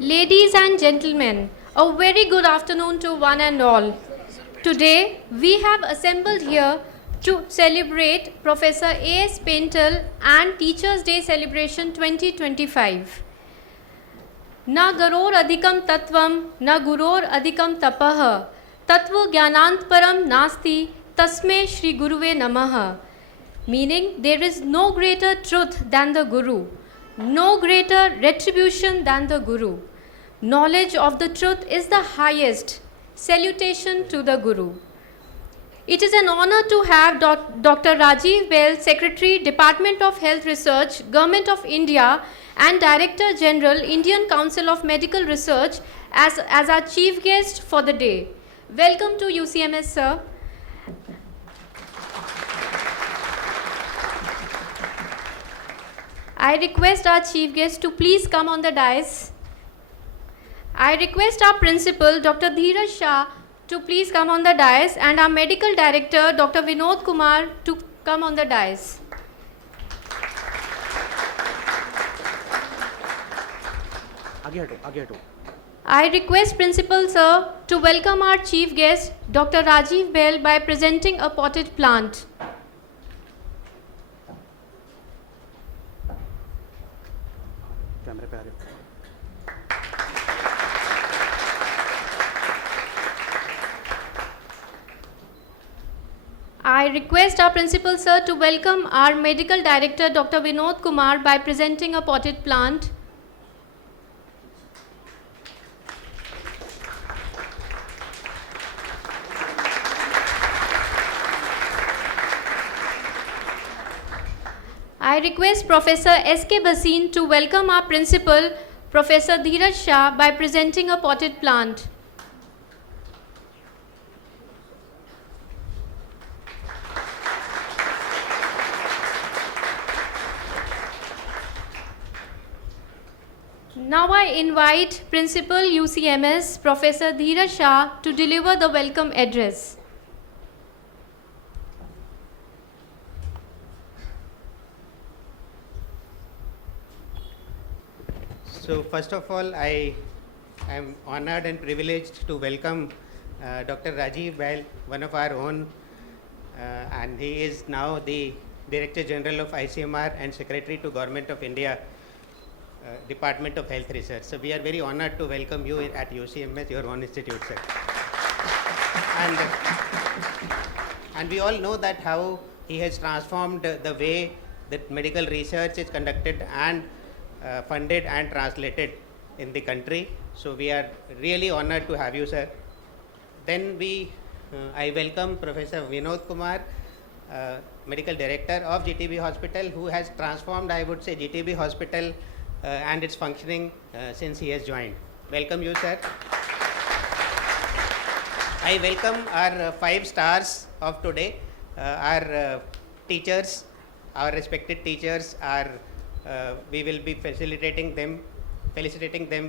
Ladies and gentlemen, a very good afternoon to one and all. Today, we have assembled here to celebrate Professor A.S. Paintal and Teachers' Day Celebration 2025. Na garor adhikam tattvam, na guror adhikam tapah, tattva jnanantparam nasti, tasme Shri Guruve namaha. Meaning, there is no greater truth than the Guru, no greater retribution than the Guru. Knowledge of the truth is the highest. Salutation to the Guru. It is an honor to have Dr. Rajiv Bahl, Secretary, Department of Health Research, Government of India, and Director General, Indian Council of Medical Research, as our chief guest for the day. Welcome to UCMS, sir. I request our chief guest to please come on the dais. I request our principal, Dr. Dheeraj Shah, to please come on the dais, and our medical director, Dr. Vinod Kumar, to come on the dais. I request principal sir to welcome our chief guest, Dr. Rajiv Bahl, by presenting a potted plant. I request our principal sir to welcome our medical director, Dr. Vinod Kumar, by presenting a potted plant. I request Professor S.K. Bhasin to welcome our principal, Professor Dheeraj Shah, by presenting a potted plant. Now I invite Principal UCMS, Professor Dheeraj Shah, to deliver the welcome address. So first of all, I am honored and privileged to welcome Dr. Rajiv Bahl, one of our own, and he is now the Director General of ICMR and Secretary to Government of India, Department of Health Research. So we are very honored to welcome you at UCMS, your own institute, sir. And we all know that how he has transformed the way that medical research is conducted and funded and translated in the country. So we are really honored to have you, sir. Then I welcome Professor Vinod Kumar, Medical Director of GTB Hospital, who has transformed, I would say, GTB Hospital and its functioning since he has joined. Welcome you, sir. I welcome our 5 stars of today, our teachers, our respected teachers. We will be felicitating them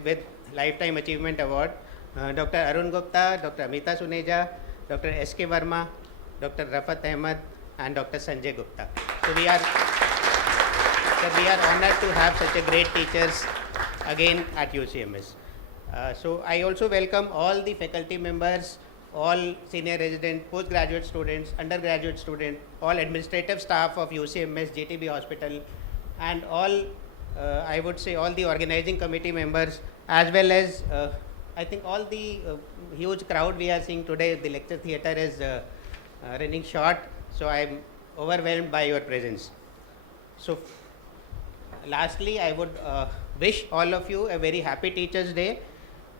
with Lifetime Achievement Award. Dr. Arun Gupta, Dr. Amita Suneja, Dr. S.K. Verma, Dr. Rafat Ahmed, and Dr. Sanjay Gupta. So we are honored to have such a great teachers again at UCMS. So I also welcome all the faculty members, all senior resident, postgraduate students, undergraduate students, all administrative staff of UCMS, GTB Hospital, and all, I would say, all the organizing committee members, as well as I think all the huge crowd we are seeing today. The lecture theatre is running short, so I am overwhelmed by your presence. So lastly, I would wish all of you a very happy Teachers' Day,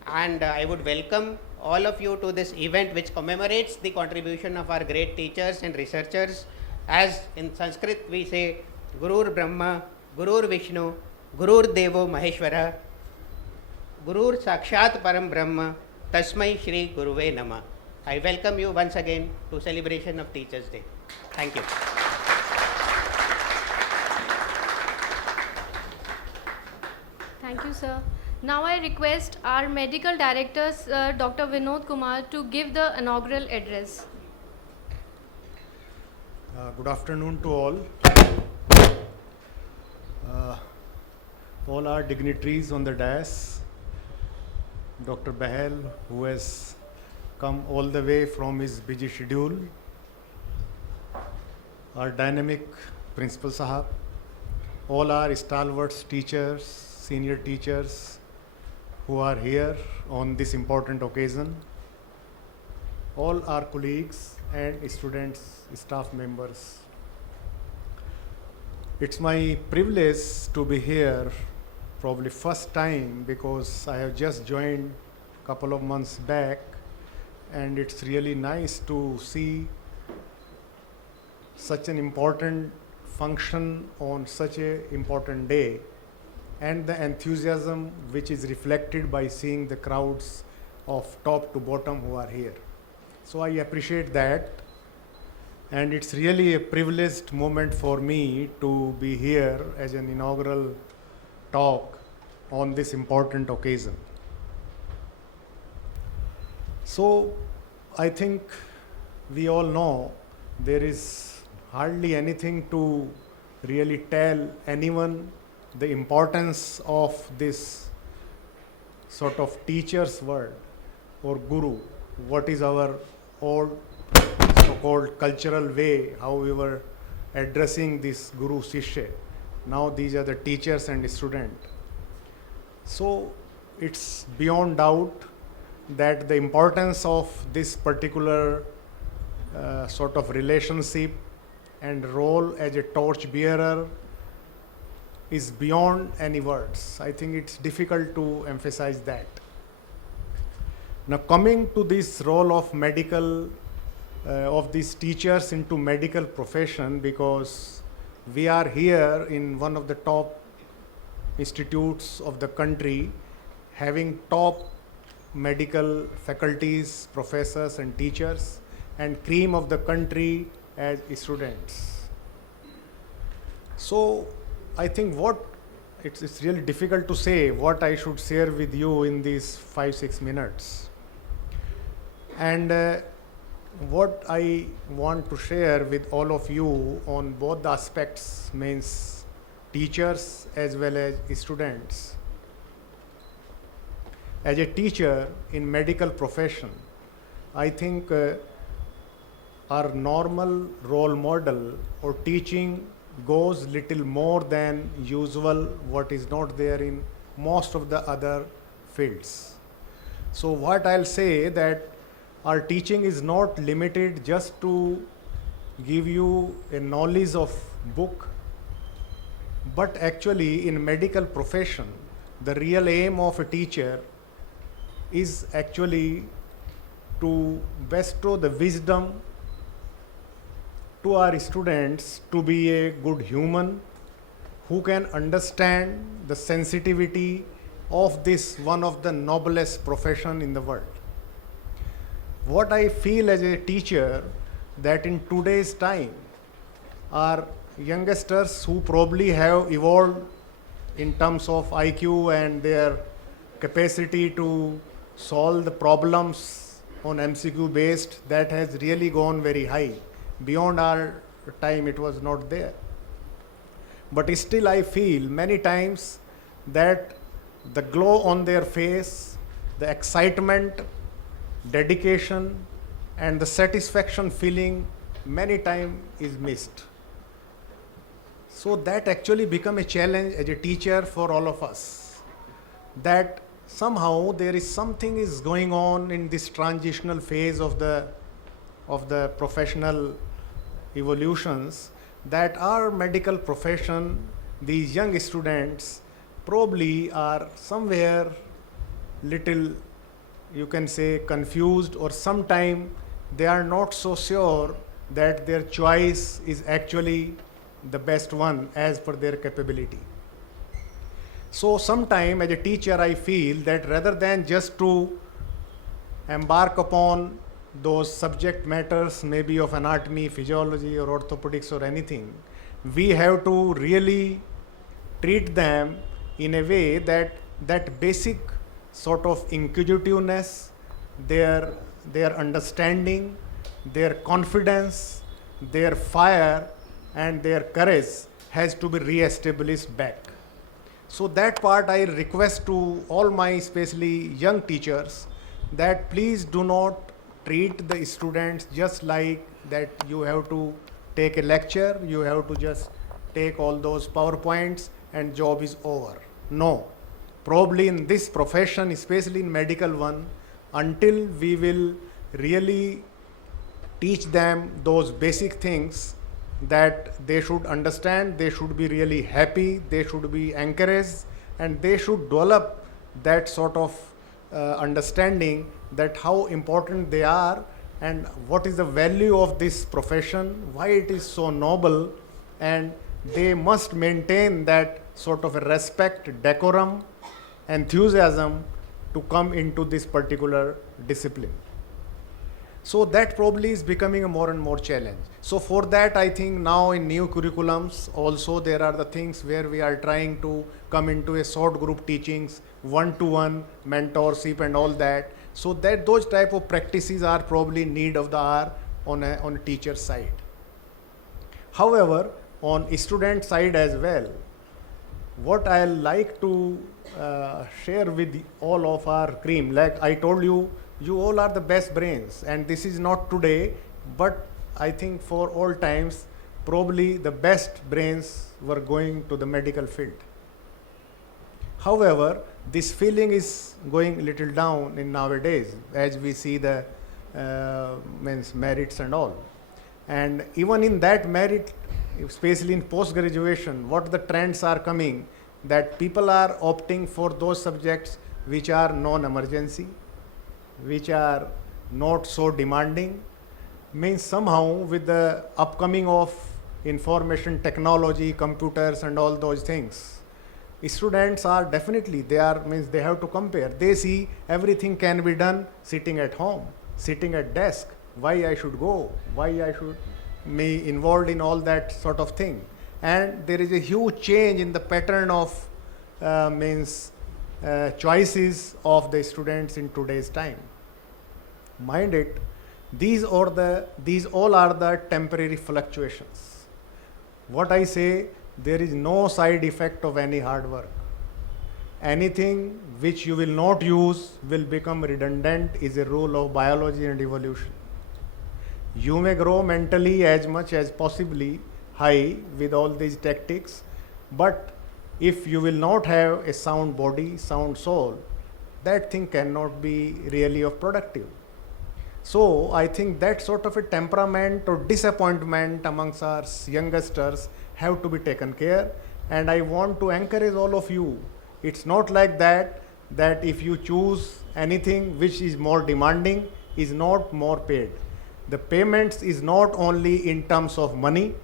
and I would welcome all of you to this event which commemorates the contribution of our great teachers and researchers. As in Sanskrit we say, Gurur Brahma, Gurur Vishnu, Gurur Devo Maheshwara, Gurur Sakshat Param Brahma, Tasmai Shri Guruve Nama. I welcome you once again to celebration of Teachers' Day. Thank you. Thank you, sir. Now I request our medical director, Dr. Vinod Kumar, to give the inaugural address. Good afternoon to all. All our dignitaries on the dais, Dr. Bahl, who has come all the way from his busy schedule, our dynamic Principal Sahab, all our stalwarts teachers, senior teachers who are here on this important occasion, all our colleagues and students, staff members. It's my privilege to be here, probably first time, because I have just joined a couple of months back, and it's really nice to see such an important function on such an important day, and the enthusiasm which is reflected by seeing the crowds of top to bottom who are here. So I appreciate that, and it's really a privileged moment for me to be here as an inaugural talk on this important occasion. So I think we all know there is hardly anything to really tell anyone the importance of this sort of teacher's word or guru. What is our old so-called cultural way, how we were addressing this guru shishya. Now these are the teachers and student. So it's beyond doubt that the importance of this particular sort of relationship and role as a torch bearer is beyond any words. I think it's difficult to emphasize that. Now coming to this role of medical, of these teachers into medical profession, because we are here in one of the top institutes of the country, having top medical faculties, professors and teachers, and cream of the country as students. So I think it's really difficult to say what I should share with you in these 5-6 minutes. And what I want to share with all of you on both the aspects, means teachers as well as students. As a teacher in medical profession, I think our normal role model or teaching goes little more than usual, what is not there in most of the other fields. So what I'll say that our teaching is not limited just to give you a knowledge of book, but actually in medical profession, the real aim of a teacher is actually to bestow the wisdom to our students to be a good human who can understand the sensitivity of this one of the noblest profession in the world. What I feel as a teacher, that in today's time, our youngsters who probably have evolved in terms of IQ and their capacity to solve the problems on MCQ based, that has really gone very high. Beyond our time it was not there. But still I feel many times that the glow on their face, the excitement, dedication and the satisfaction feeling many times is missed. So that actually become a challenge as a teacher for all of us, that somehow there is something is going on in this transitional phase of the professional evolutions, that our medical profession, these young students probably are somewhere little, you can say, confused, or sometime they are not so sure that their choice is actually the best one as per their capability. So sometime as a teacher I feel that rather than just to embark upon those subject matters, maybe of anatomy, physiology or orthopedics or anything, we have to really treat them in a way that that basic sort of inquisitiveness, their understanding, their confidence, their fire and their courage has to be re-established back. So that part I request to all my especially young teachers that please do not treat the students just like that you have to take a lecture, you have to just take all those PowerPoints and job is over. No. Probably in this profession, especially in medical one, until we will really teach them those basic things that they should understand, they should be really happy, they should be encouraged, and they should develop that sort of understanding that how important they are and what is the value of this profession, why it is so noble, and they must maintain that sort of a respect, decorum, enthusiasm to come into this particular discipline. So that probably is becoming a more and more challenge. So for that, I think now in new curriculums also there are the things where we are trying to come into a short group teachings, one-to-one mentorship and all that. So that those type of practices are probably need of the hour on a teacher side. However, on student side as well, what I like to share with all of our cream, like I told you, you all are the best brains, and this is not today, but I think for all times, probably the best brains were going to the medical field. However, this feeling is going a little down in nowadays as we see the means merits and all. And even in that merit, especially in post-graduation, what the trends are coming, that people are opting for those subjects which are non-emergency, which are not so demanding, means somehow with the upcoming of information technology, computers and all those things, students are definitely, they have to compare. They see everything can be done sitting at home, sitting at desk. Why I should go? Why I should be involved in all that sort of thing? And there is a huge change in the pattern of choices of the students in today's time. Mind it, these all are the temporary fluctuations. What I say, there is no side effect of any hard work. Anything which you will not use will become redundant is a rule of biology and evolution. You may grow mentally as much as possibly high with all these tactics, but if you will not have a sound body, sound soul, that thing cannot be really of productive. So I think that sort of a temperament or disappointment amongst our youngsters have to be taken care, and I want to encourage all of you. It's not like that if you choose anything which is more demanding is not more paid. The payments is not only in terms of money.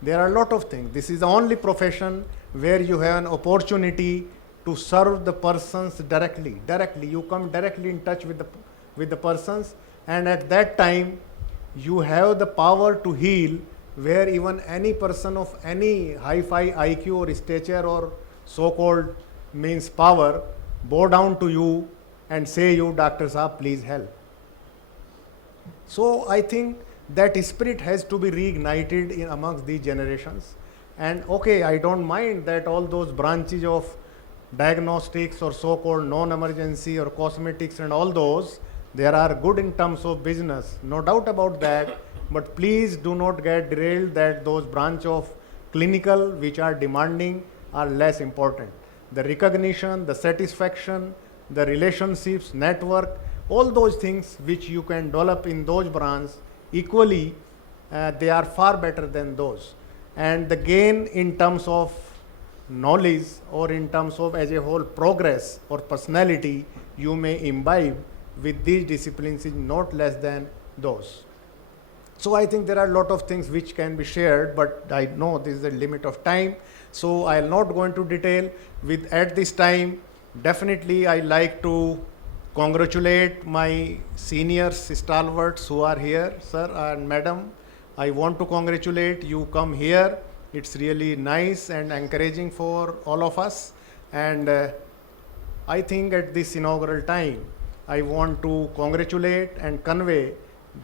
There are a lot of things. This is the only profession where you have an opportunity to serve the persons directly. You come directly in touch with the persons, and at that time you have the power to heal, where even any person of any hi-fi IQ or stature or so-called means power bow down to you and say you, Dr. Saab, please help. So I think that spirit has to be reignited in amongst these generations. And okay, I don't mind that all those branches of diagnostics or so-called non-emergency or cosmetics and all those, they are good in terms of business, no doubt about that. But please do not get derailed that those branch of clinical which are demanding are less important. The recognition, the satisfaction, the relationships, network, all those things which you can develop in those branches, equally they are far better than those. And the gain in terms of knowledge or in terms of as a whole progress or personality you may imbibe with these disciplines is not less than those. So I think there are a lot of things which can be shared, but I know this is the limit of time, so I will not go into detail. At this time, definitely I like to congratulate my seniors, stalwarts who are here, sir and madam. I want to congratulate you, come here. It's really nice and encouraging for all of us. And I think at this inaugural time, I want to congratulate and convey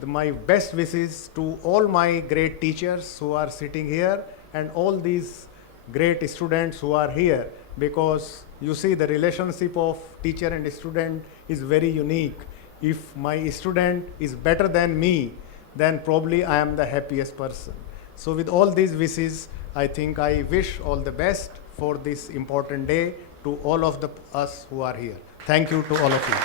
my best wishes to all my great teachers who are sitting here and all these great students who are here. because you see the relationship of teacher and student is very unique. If my student is better than me, then probably I am the happiest person. So with all these wishes, I think I wish all the best for this important day to all of us who are here. Thank you to all of you.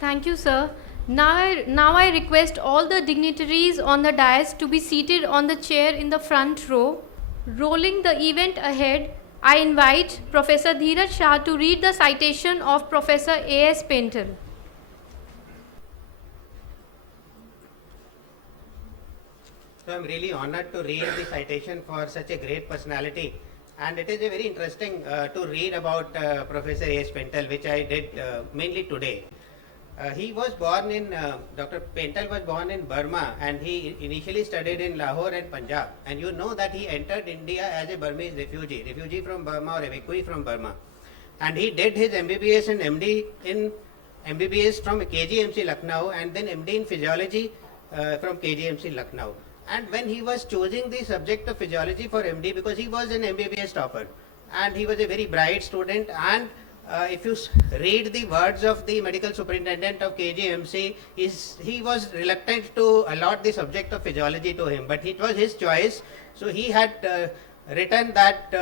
Thank you, sir. Now I request all the dignitaries on the dais to be seated on the chair in the front row. Rolling the event ahead, I invite Professor Dheeraj Shah to read the citation of Professor A.S. Paintal. So I'm really honored to read the citation for such a great personality, and it is a very interesting to read about Professor A.S. Paintal, which I did mainly today. He was born in, Dr. Paintal was born in Burma, and he initially studied in Lahore and Punjab. And you know that he entered India as a Burmese refugee from Burma or evacui from Burma. And he did his MBBS and MD in MBBS from KGMC Lucknow, and then MD in Physiology from KGMC Lucknow. And when he was choosing the subject of Physiology for MD, because he was an MBBS topper, and he was a very bright student, and if you read the words of the medical superintendent of KGMC, he was reluctant to allot the subject of physiology to him, but it was his choice. So he had written that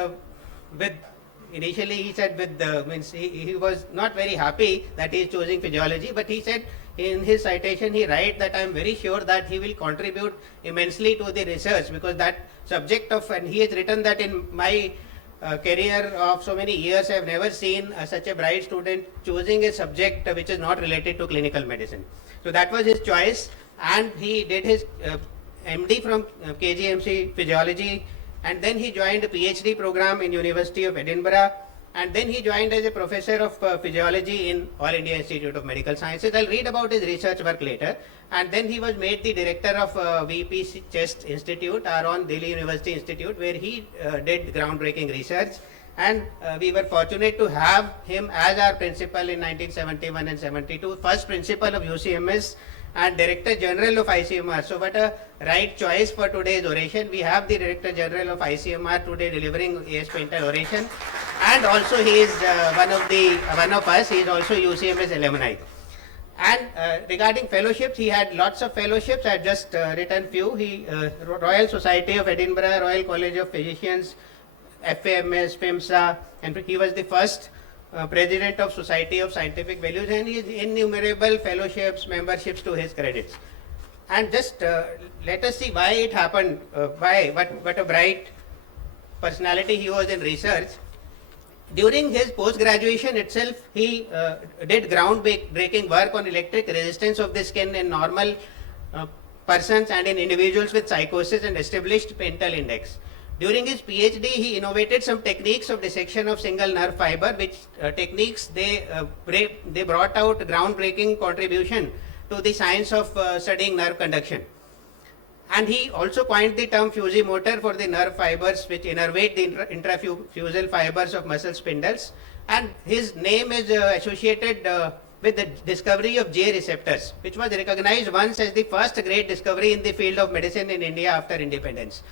initially he said he was not very happy that he is choosing physiology, but he said in his citation he writes that I am very sure that he will contribute immensely to the research, because that subject of, and he has written that in my career of so many years, I have never seen such a bright student choosing a subject which is not related to clinical medicine. So that was his choice, and he did his MD from KGMC Physiology, and then he joined a Ph.D. program in University of Edinburgh, and then he joined as a professor of physiology in All India Institute of Medical Sciences. I'll read about his research work later. And then he was made the director of VPCI Chest Institute, Aron Delhi University Institute, where he did groundbreaking research. And we were fortunate to have him as our principal in 1971 and 72, first principal of UCMS and Director General of ICMR. So what a right choice for today's oration. We have the Director General of ICMR today delivering A.S. Paintal oration, and also he is one of us. He is also UCMS alumni. And regarding fellowships, he had lots of fellowships. I have just written few. Royal Society of Edinburgh, Royal College of Physicians, FIMS, FIMSA, and he was the first president of Society of Scientific Values, and he has innumerable fellowships, memberships to his credits. And just let us see why it happened, what a bright personality he was in research. During his post-graduation itself, he did groundbreaking work on electric resistance of the skin in normal persons and in individuals with psychosis, and established Paintal Index. During his Ph.D., he innovated some techniques of dissection of single nerve fiber, which techniques they brought out groundbreaking contribution to the science of studying nerve conduction. And he also coined the term fusimotor for the nerve fibers which innervate the intrafusal fibers of muscle spindles. And his name is associated with the discovery of J receptors, which was recognized once as the first great discovery in the field of medicine in India after independence.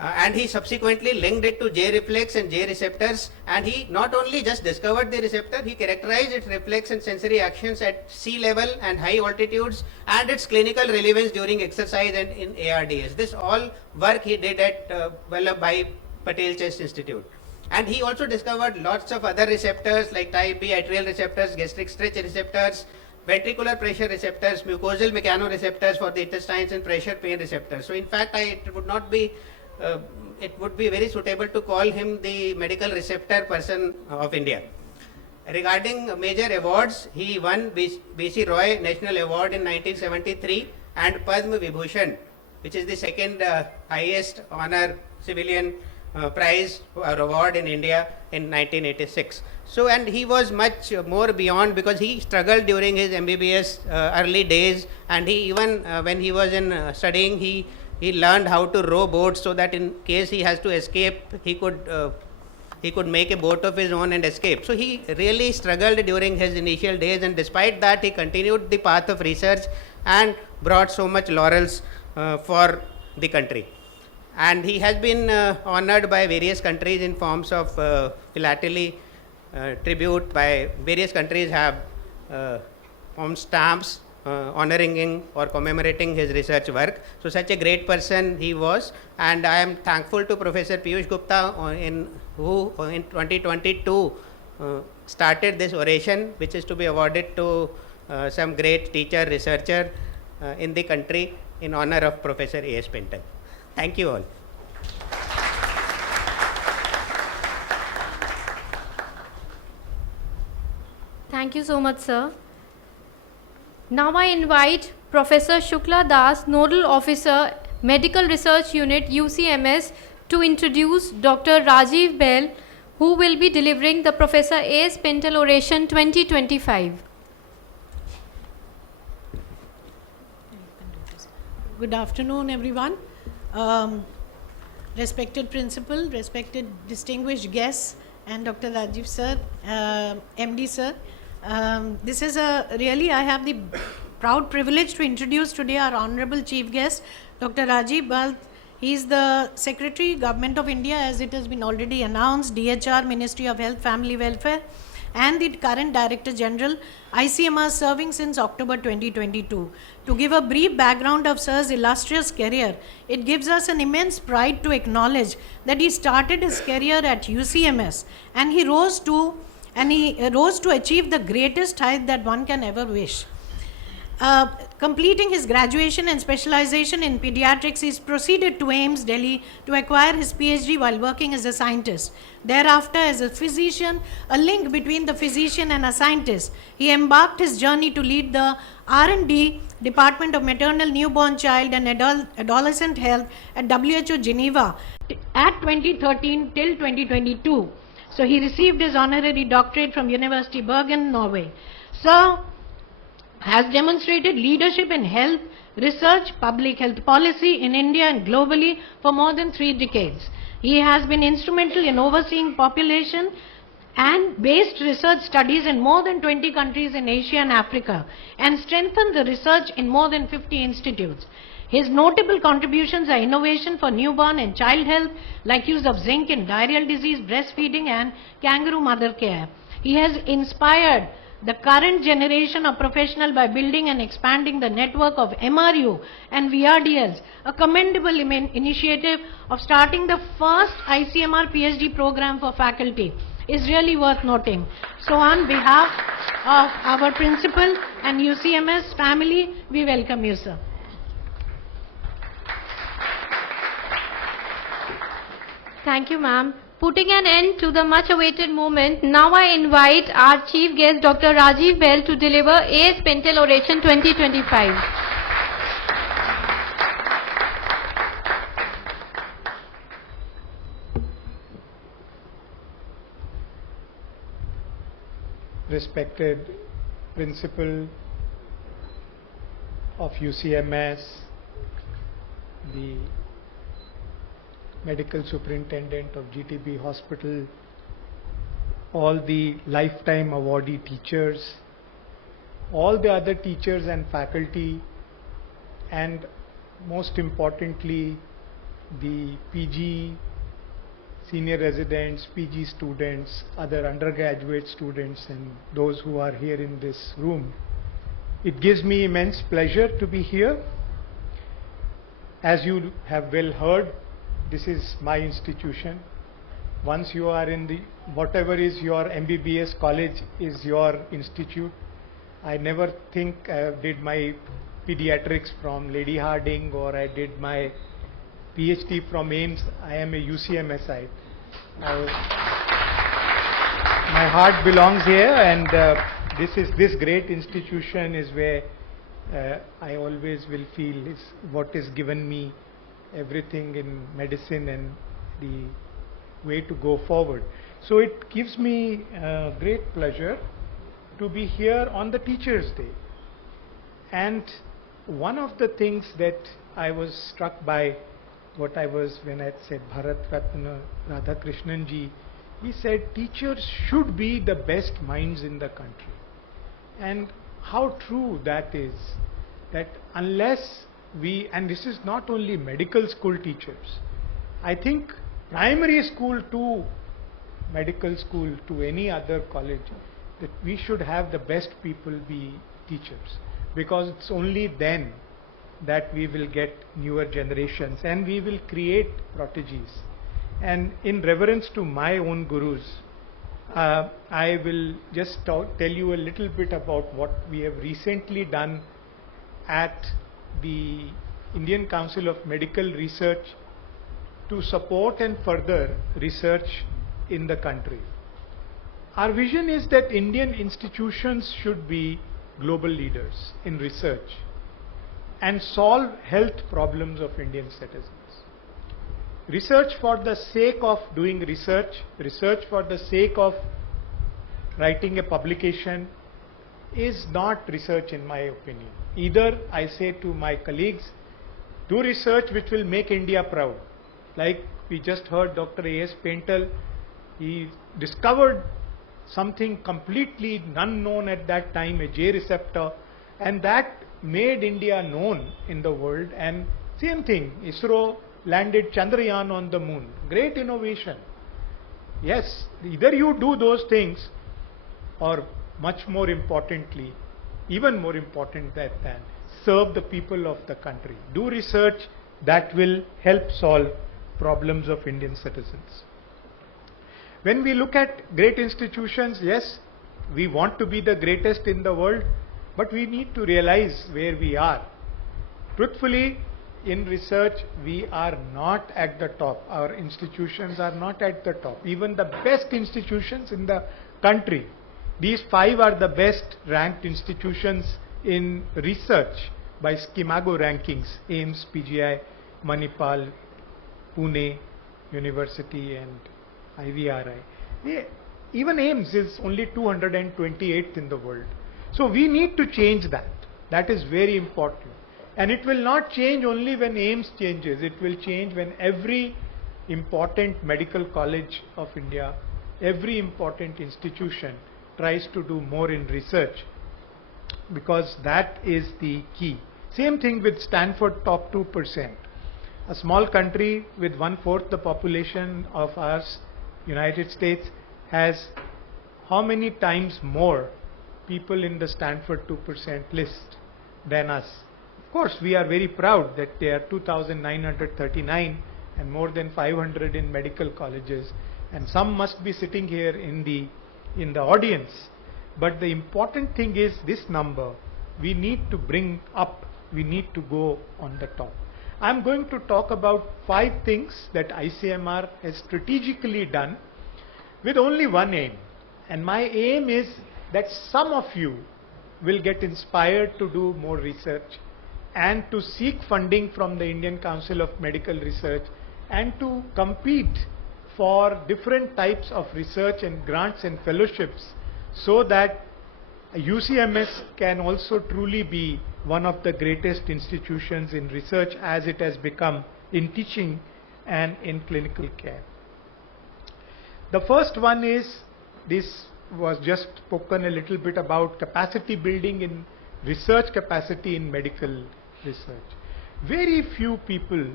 And he subsequently linked it to J reflex and J receptors, and he not only just discovered the receptor, he characterized its reflex and sensory actions at sea level and high altitudes, and its clinical relevance during exercise and in ARDS. This all work he did at Vallabhbhai Patel Chest Institute. And he also discovered lots of other receptors like type B atrial receptors, gastric stretch receptors, ventricular pressure receptors, mucosal mechanoreceptors for the intestines, and pressure pain receptors. So in fact, it would be very suitable to call him the medical receptor person of India. Regarding major awards, he won B.C. Roy National Award in 1973 and Padma Vibhushan, which is the second highest honor civilian prize or award in India in 1986. So, and he was much more beyond, because he struggled during his MBBS early days, and he even when he was in studying, he learned how to row boats, so that in case he has to escape, he could make a boat of his own and escape. So he really struggled during his initial days, and despite that he continued the path of research and brought so much laurels for the country. And he has been honored by various countries in forms of philately tribute. By various countries have formed stamps honoring him or commemorating his research work. So such a great person he was, and I am thankful to Professor Piyush Gupta who in 2022 started this oration, which is to be awarded to some great teacher, researcher in the country in honor of Professor A.S. Paintal. Thank you all. Thank you so much, sir. Now I invite Professor Shukla Das, Nodal Officer, Medical Research Unit, UCMS, to introduce Dr. Rajiv Bahl, who will be delivering the Professor A.S. Paintal Oration 2025. Good afternoon, everyone. Respected principal, respected distinguished guests, and Dr. Rajiv sir, MD sir. This is really, I have the proud privilege to introduce today our honorable chief guest, Dr. Rajiv Bahl. He is the Secretary, Government of India, as it has been already announced, DHR, Ministry of Health, Family Welfare, and the current Director General, ICMR, serving since October 2022. To give a brief background of Sir's illustrious career, it gives us an immense pride to acknowledge that he started his career at UCMS and he rose to achieve the greatest height that one can ever wish. Completing his graduation and specialization in pediatrics, he proceeded to AIIMS, Delhi, to acquire his Ph.D. while working as a scientist. Thereafter, as a physician, a link between the physician and a scientist, he embarked his journey to lead the R&D Department of Maternal, Newborn, Child and Adolescent Health at WHO Geneva at 2013 till 2022. So he received his honorary doctorate from University Bergen, Norway. Sir has demonstrated leadership in health, research, public health policy in India and globally for more than 3 decades. He has been instrumental in overseeing population and based research studies in more than 20 countries in Asia and Africa and strengthened the research in more than 50 institutes. His notable contributions are innovation for newborn and child health, like use of zinc in diarrheal disease, breastfeeding and kangaroo mother care. He has inspired the current generation of professionals by building and expanding the network of MRU and VRDLs, a commendable initiative of starting the first ICMR PhD program for faculty is really worth noting. So on behalf of our principal and UCMS family, we welcome you, sir. Thank you, ma'am. Putting an end to the much-awaited moment, now I invite our chief guest, Dr. Rajiv Bahl, to deliver A.S. Paintal Oration 2025. Respected Principal of UCMS, the Medical Superintendent of GTB Hospital, all the lifetime awardee teachers, all the other teachers and faculty, and most importantly, the PG senior residents, PG students, other undergraduate students, and those who are here in this room. It gives me immense pleasure to be here. As you have well heard, this is my institution. Once you are in the, whatever is your MBBS college is your institute. I never think I did my pediatrics from Lady Harding or I did my Ph.D. from AIIMS. I am a UCMSite. My heart belongs here, and this great institution is where I always will feel is what is given me everything in medicine and the way to go forward. So it gives me great pleasure to be here on the Teachers' Day. And one of the things that I was struck by, what I was when I said Bharat Ratna Radhakrishnan ji, he said teachers should be the best minds in the country. And how true that is, that unless we, and this is not only medical school teachers, I think primary school to medical school to any other college, that we should have the best people be teachers, because it's only then that we will get newer generations and we will create prodigies. And in reverence to my own gurus, I will just tell you a little bit about what we have recently done at the Indian Council of Medical Research to support and further research in the country. Our vision is that Indian institutions should be global leaders in research and solve health problems of Indian citizens. Research for the sake of doing research, research for the sake of writing a publication is not research in my opinion. Either I say to my colleagues, do research which will make India proud. Like we just heard Dr. A.S. Paintal, he discovered something completely unknown at that time, a J receptor, and that made India known in the world. And same thing, ISRO landed Chandrayaan on the moon. Great innovation. Yes, either you do those things, or much more importantly, even more important than serve the people of the country. Do research that will help solve problems of Indian citizens. When we look at great institutions, yes, we want to be the greatest in the world, but we need to realize where we are. Truthfully, in research, we are not at the top. Our institutions are not at the top. Even the best institutions in the country, these 5 are the best ranked institutions in research by Scimago rankings, AIIMS, PGI, Manipal, Pune University and IVRI. Even AIIMS is only 228th in the world. So we need to change that. That is very important. And it will not change only when AIIMS changes. It will change when every important medical college of India, every important institution tries to do more in research, because that is the key. Same thing with Stanford, top 2%. A small country with 1/4 the population of ours, United States, has how many times more people in the Stanford 2% list than us. Of course, we are very proud that there are 2,939 and more than 500 in medical colleges, and some must be sitting here in the audience. But the important thing is this number we need to bring up, we need to go on the top. I'm going to talk about 5 things that ICMR has strategically done with only one aim. And my aim is that some of you will get inspired to do more research and to seek funding from the Indian Council of Medical Research and to compete for different types of research and grants and fellowships, so that UCMS can also truly be one of the greatest institutions in research as it has become in teaching and in clinical care. The first one is, this was just spoken a little bit about capacity building in research capacity in medical research. Very few people,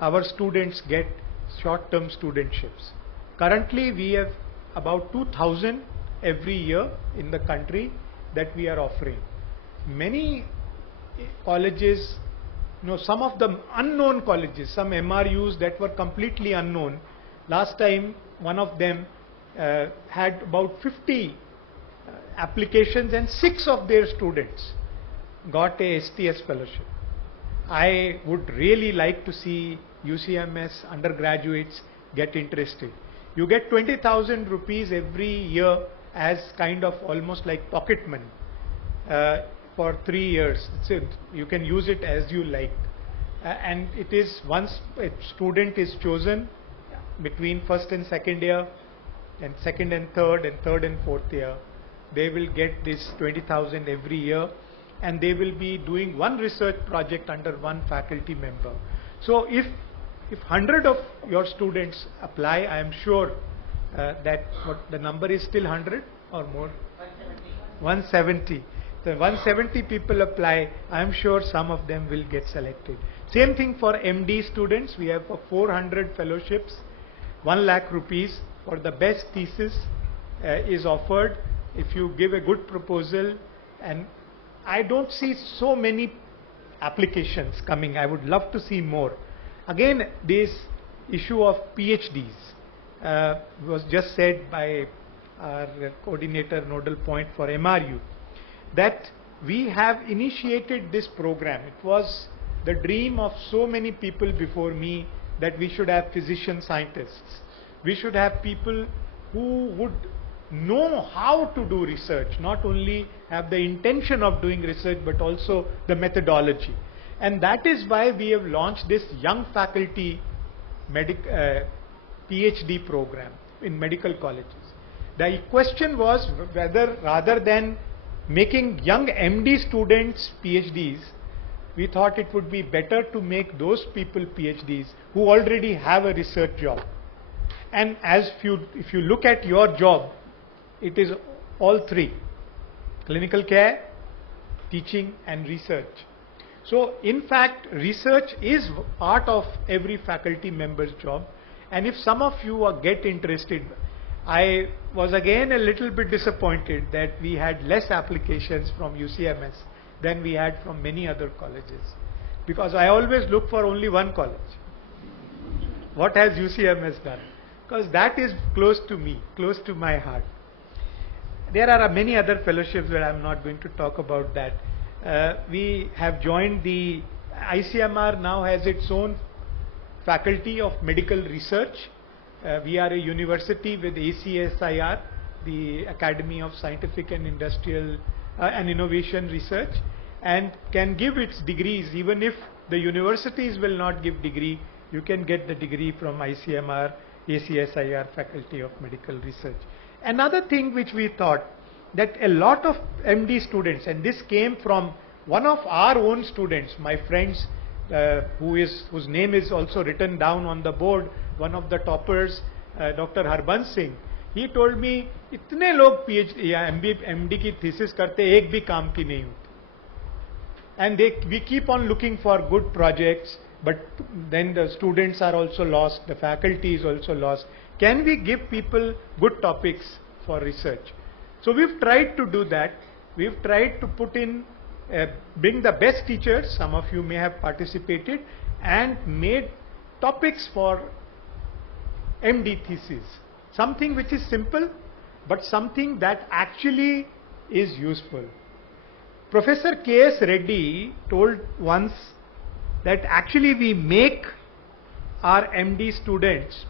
our students, get short-term studentships. Currently we have about 2,000 every year in the country that we are offering. Many colleges, some of the unknown colleges, some MRUs that were completely unknown. Last time one of them had about 50 applications and 6 of their students got a STS fellowship. I would really like to see UCMS undergraduates get interested. You get 20,000 rupees every year as kind of almost like pocket money for 3 years. So you can use it as you like. And it is, once a student is chosen between first and second year, and second and third and fourth year, they will get this 20,000 every year, and they will be doing one research project under one faculty member. So if 100 of your students apply, I am sure that what the number is still 100 or more? 170. the 170 people apply, I am sure some of them will get selected. Same thing for MD students. We have 400 fellowships, 1 lakh rupees for the best thesis is offered if you give a good proposal, and I don't see so many applications coming. I would love to see more. Again, this issue of PhDs was just said by our coordinator nodal point for MRU, that we have initiated this program. It was the dream of so many people before me that we should have physician scientists. We should have people who would know how to do research, not only have the intention of doing research but also the methodology. And that is why we have launched this young faculty PhD program in medical colleges. The question was whether, rather than making young MD students PhDs, we thought it would be better to make those people PhDs who already have a research job. And if you look at your job, it is all three: clinical care, teaching and research. So in fact, research is part of every faculty member's job. And if some of you get interested, I was again a little bit disappointed that we had less applications from UCMS than we had from many other colleges, because I always look for only one college. What has UCMS done? Because that is close to me, close to my heart. There are many other fellowships, but I'm not going to talk about that. We have joined the ICMR, now has its own faculty of medical research. We are a university with ACSIR, the Academy of Scientific and Industrial and Innovation Research, and can give its degrees. Even if the universities will not give degree, you can get the degree from ICMR, ACSIR Faculty of Medical Research. Another thing which we thought, that a lot of MD students, and this came from one of our own students, my friends, whose name is also written down on the board, one of the toppers, Dr. Harbans Singh. He told me, इतने लोग PhD या MD की thesis करते, एक भी काम की नहीं होती. And we keep on looking for good projects, but then the students are also lost, the faculty is also lost. Can we give people good topics for research? So we've tried to do that. We've tried to put in, bring the best teachers, some of you may have participated, and made topics for MD thesis. Something which is simple, but something that actually is useful. Professor K.S. Reddy told once that actually we make our MD students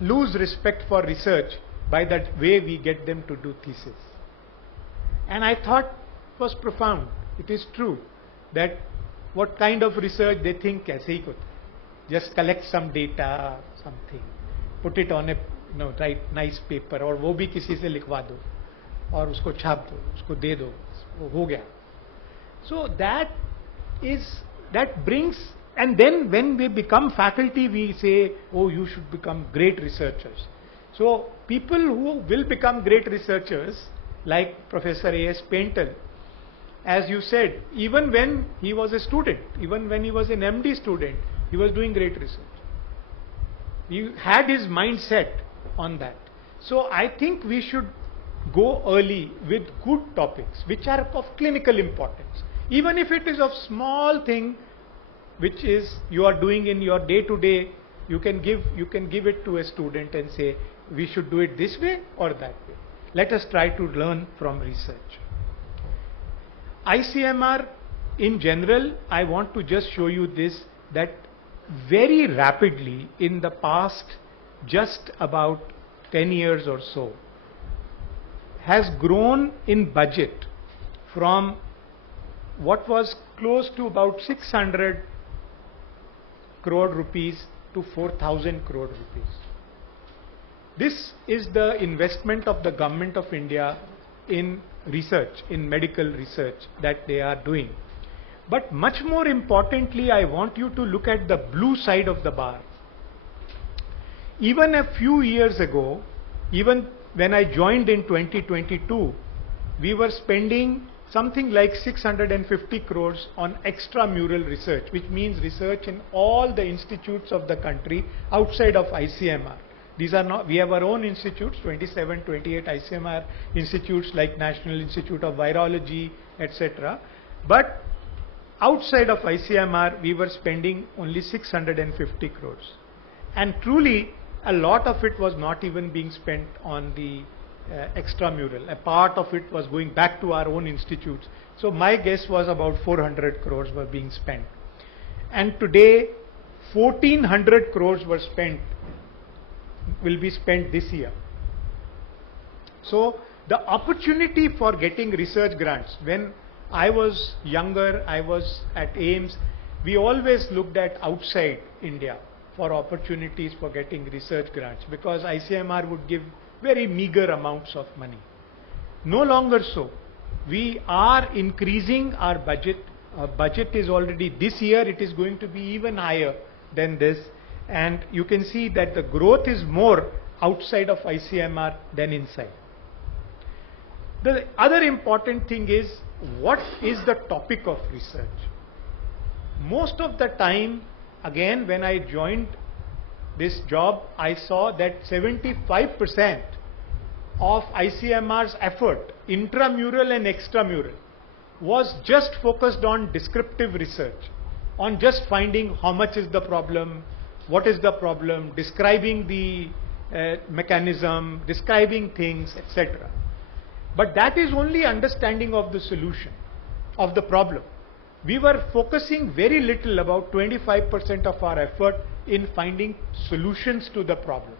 lose respect for research by that way we get them to do thesis. And I thought it was profound. It is true that what kind of research they think kaise hi kota. Just collect some data, something, put it on a write nice paper, और वो भी किसी से लिखवा दो और उसको छाप दो, उसको दे दो, वो हो गया. So that brings, and then when we become faculty, we say, oh, you should become great researchers. So people who will become great researchers, like Professor A.S. Paintal, as you said, even when he was a student, even when he was an MD student, he was doing great research. He had his mindset on that. So I think we should go early with good topics which are of clinical importance. Even if it is of small thing which is you are doing in your day-to-day, you can give it to a student and say, we should do it this way or that way. Let us try to learn from research. ICMR in general, I want to just show you this, that very rapidly in the past just about 10 years or so has grown in budget from what was close to about 600 crore rupees to 4,000 crore rupees. This is the investment of the government of India in research, in medical research that they are doing. But much more importantly, I want you to look at the blue side of the bar. Even a few years ago, even when I joined in 2022, we were spending something like 650 crores on extramural research, which means research in all the institutes of the country outside of ICMR. These are not, we have our own institutes, 27, 28 ICMR institutes like National Institute of Virology, etc. But outside of ICMR, we were spending only 650 crores. And truly, a lot of it was not even being spent on the extramural. A part of it was going back to our own institutes. So my guess was about 400 crores were being spent. And today, 1400 crores were spent, will be spent this year. So the opportunity for getting research grants, when I was younger, I was at AIIMS, we always looked at outside India for opportunities for getting research grants, because ICMR would give very meager amounts of money. No longer so. We are increasing our budget. Our budget is already, this year it is going to be even higher than this, and you can see that the growth is more outside of ICMR than inside. The other important thing is, what is the topic of research? Most of the time, again, when I joined this job, I saw that 75% of ICMR's effort, intramural and extramural, was just focused on descriptive research, on just finding how much is the problem, what is the problem, describing the mechanism, describing things, etc. But that is only understanding of the solution, of the problem. We were focusing very little, about 25% of our effort, in finding solutions to the problems.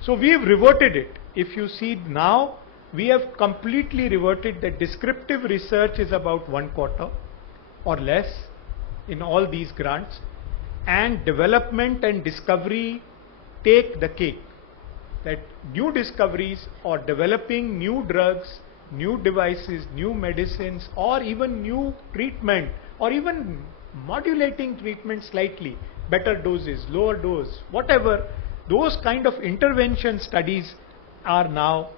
So we have reverted it. If you see now, we have completely reverted that descriptive research is about 1/4 or less in all these grants, and development and discovery take the cake. That new discoveries or developing new drugs, new devices, new medicines, or even new treatment, or even modulating treatment slightly, better doses, lower dose, whatever, those kind of intervention studies are now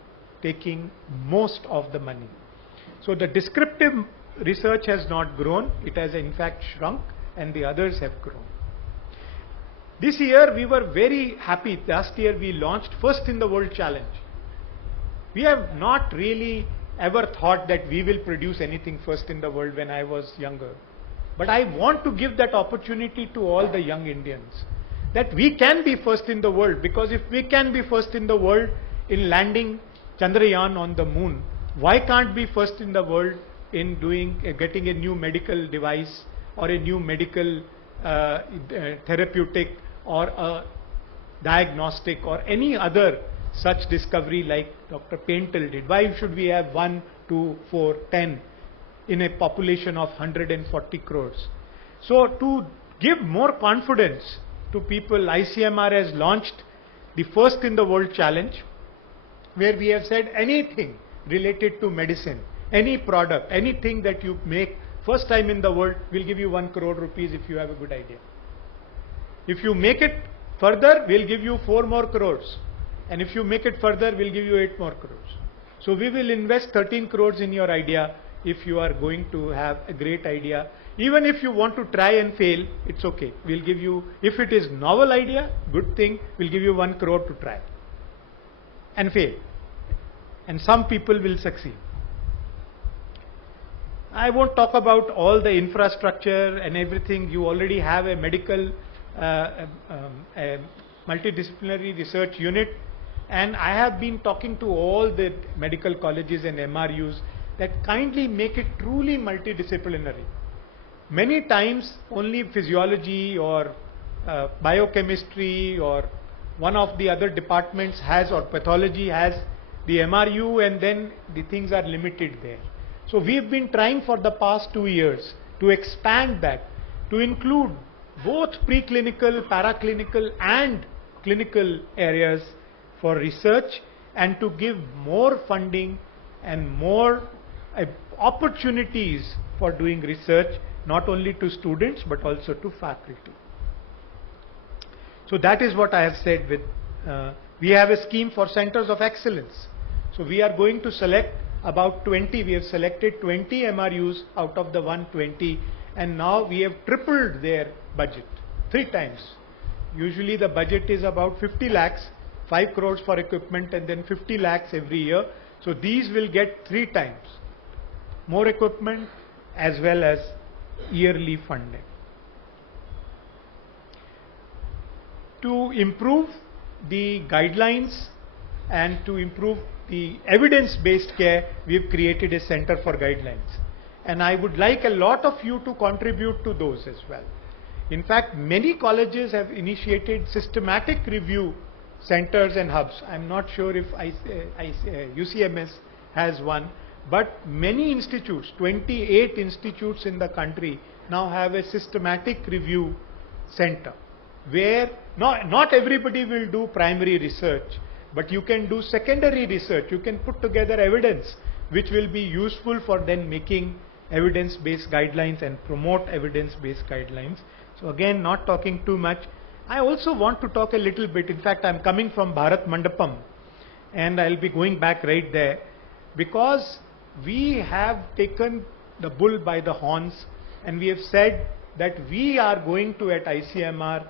taking most of the money. So the descriptive research has not grown, it has in fact shrunk, and the others have grown. This year we were very happy. Last year we launched First in the World Challenge. We have not really ever thought that we will produce anything first in the world when I was younger. But I want to give that opportunity to all the young Indians, that we can be first in the world, because if we can be first in the world in landing Chandrayaan on the moon, why can't be first in the world in getting a new medical device or a new medical therapeutic or a diagnostic or any other such discovery like Dr. Paintal did? Why should we have 1, 2, 4, 10 in a population of 140 crores? So to give more confidence to people, ICMR has launched the First in the World Challenge, where we have said anything related to medicine, any product, anything that you make first time in the world, we'll give you 1 crore rupees if you have a good idea. If you make it further, we'll give you 4 more crores. And if you make it further, we'll give you 8 more crores. So we will invest 13 crores in your idea if you are going to have a great idea. Even if you want to try and fail, it's okay. We'll give you, if it is novel idea, good thing, we'll give you 1 crore to try and fail. And some people will succeed. I won't talk about all the infrastructure and everything. You already have a medical a multidisciplinary research unit, and I have been talking to all the medical colleges and MRUs that kindly make it truly multidisciplinary. Many times only physiology or biochemistry or one of the other departments has, or pathology has the MRU, and then the things are limited there. So we've been trying for the past 2 years to expand that, to include both preclinical, paraclinical and clinical areas for research, and to give more funding and more opportunities for doing research, not only to students but also to faculty. So that is what I have said with, we have a scheme for centers of excellence. So we are going to select about 20, we have selected 20 MRUs out of the 120, and now we have tripled their budget, 3 times. Usually the budget is about 50 lakhs, 5 crores for equipment and then 50 lakhs every year. So these will get 3 times more equipment as well as yearly funding. To improve the guidelines and to improve the evidence-based care, we have created a center for guidelines. And I would like a lot of you to contribute to those as well. In fact, many colleges have initiated systematic review centers and hubs. I'm not sure if UCMS has one, but many institutes, 28 institutes in the country now have a systematic review center where not everybody will do primary research, but you can do secondary research. You can put together evidence which will be useful for then making evidence-based guidelines and promote evidence-based guidelines. So again, not talking too much. I also want to talk a little bit. In fact, I'm coming from Bharat Mandapam and I'll be going back right there because we have taken the bull by the horns and we have said that we are going to, at ICMR,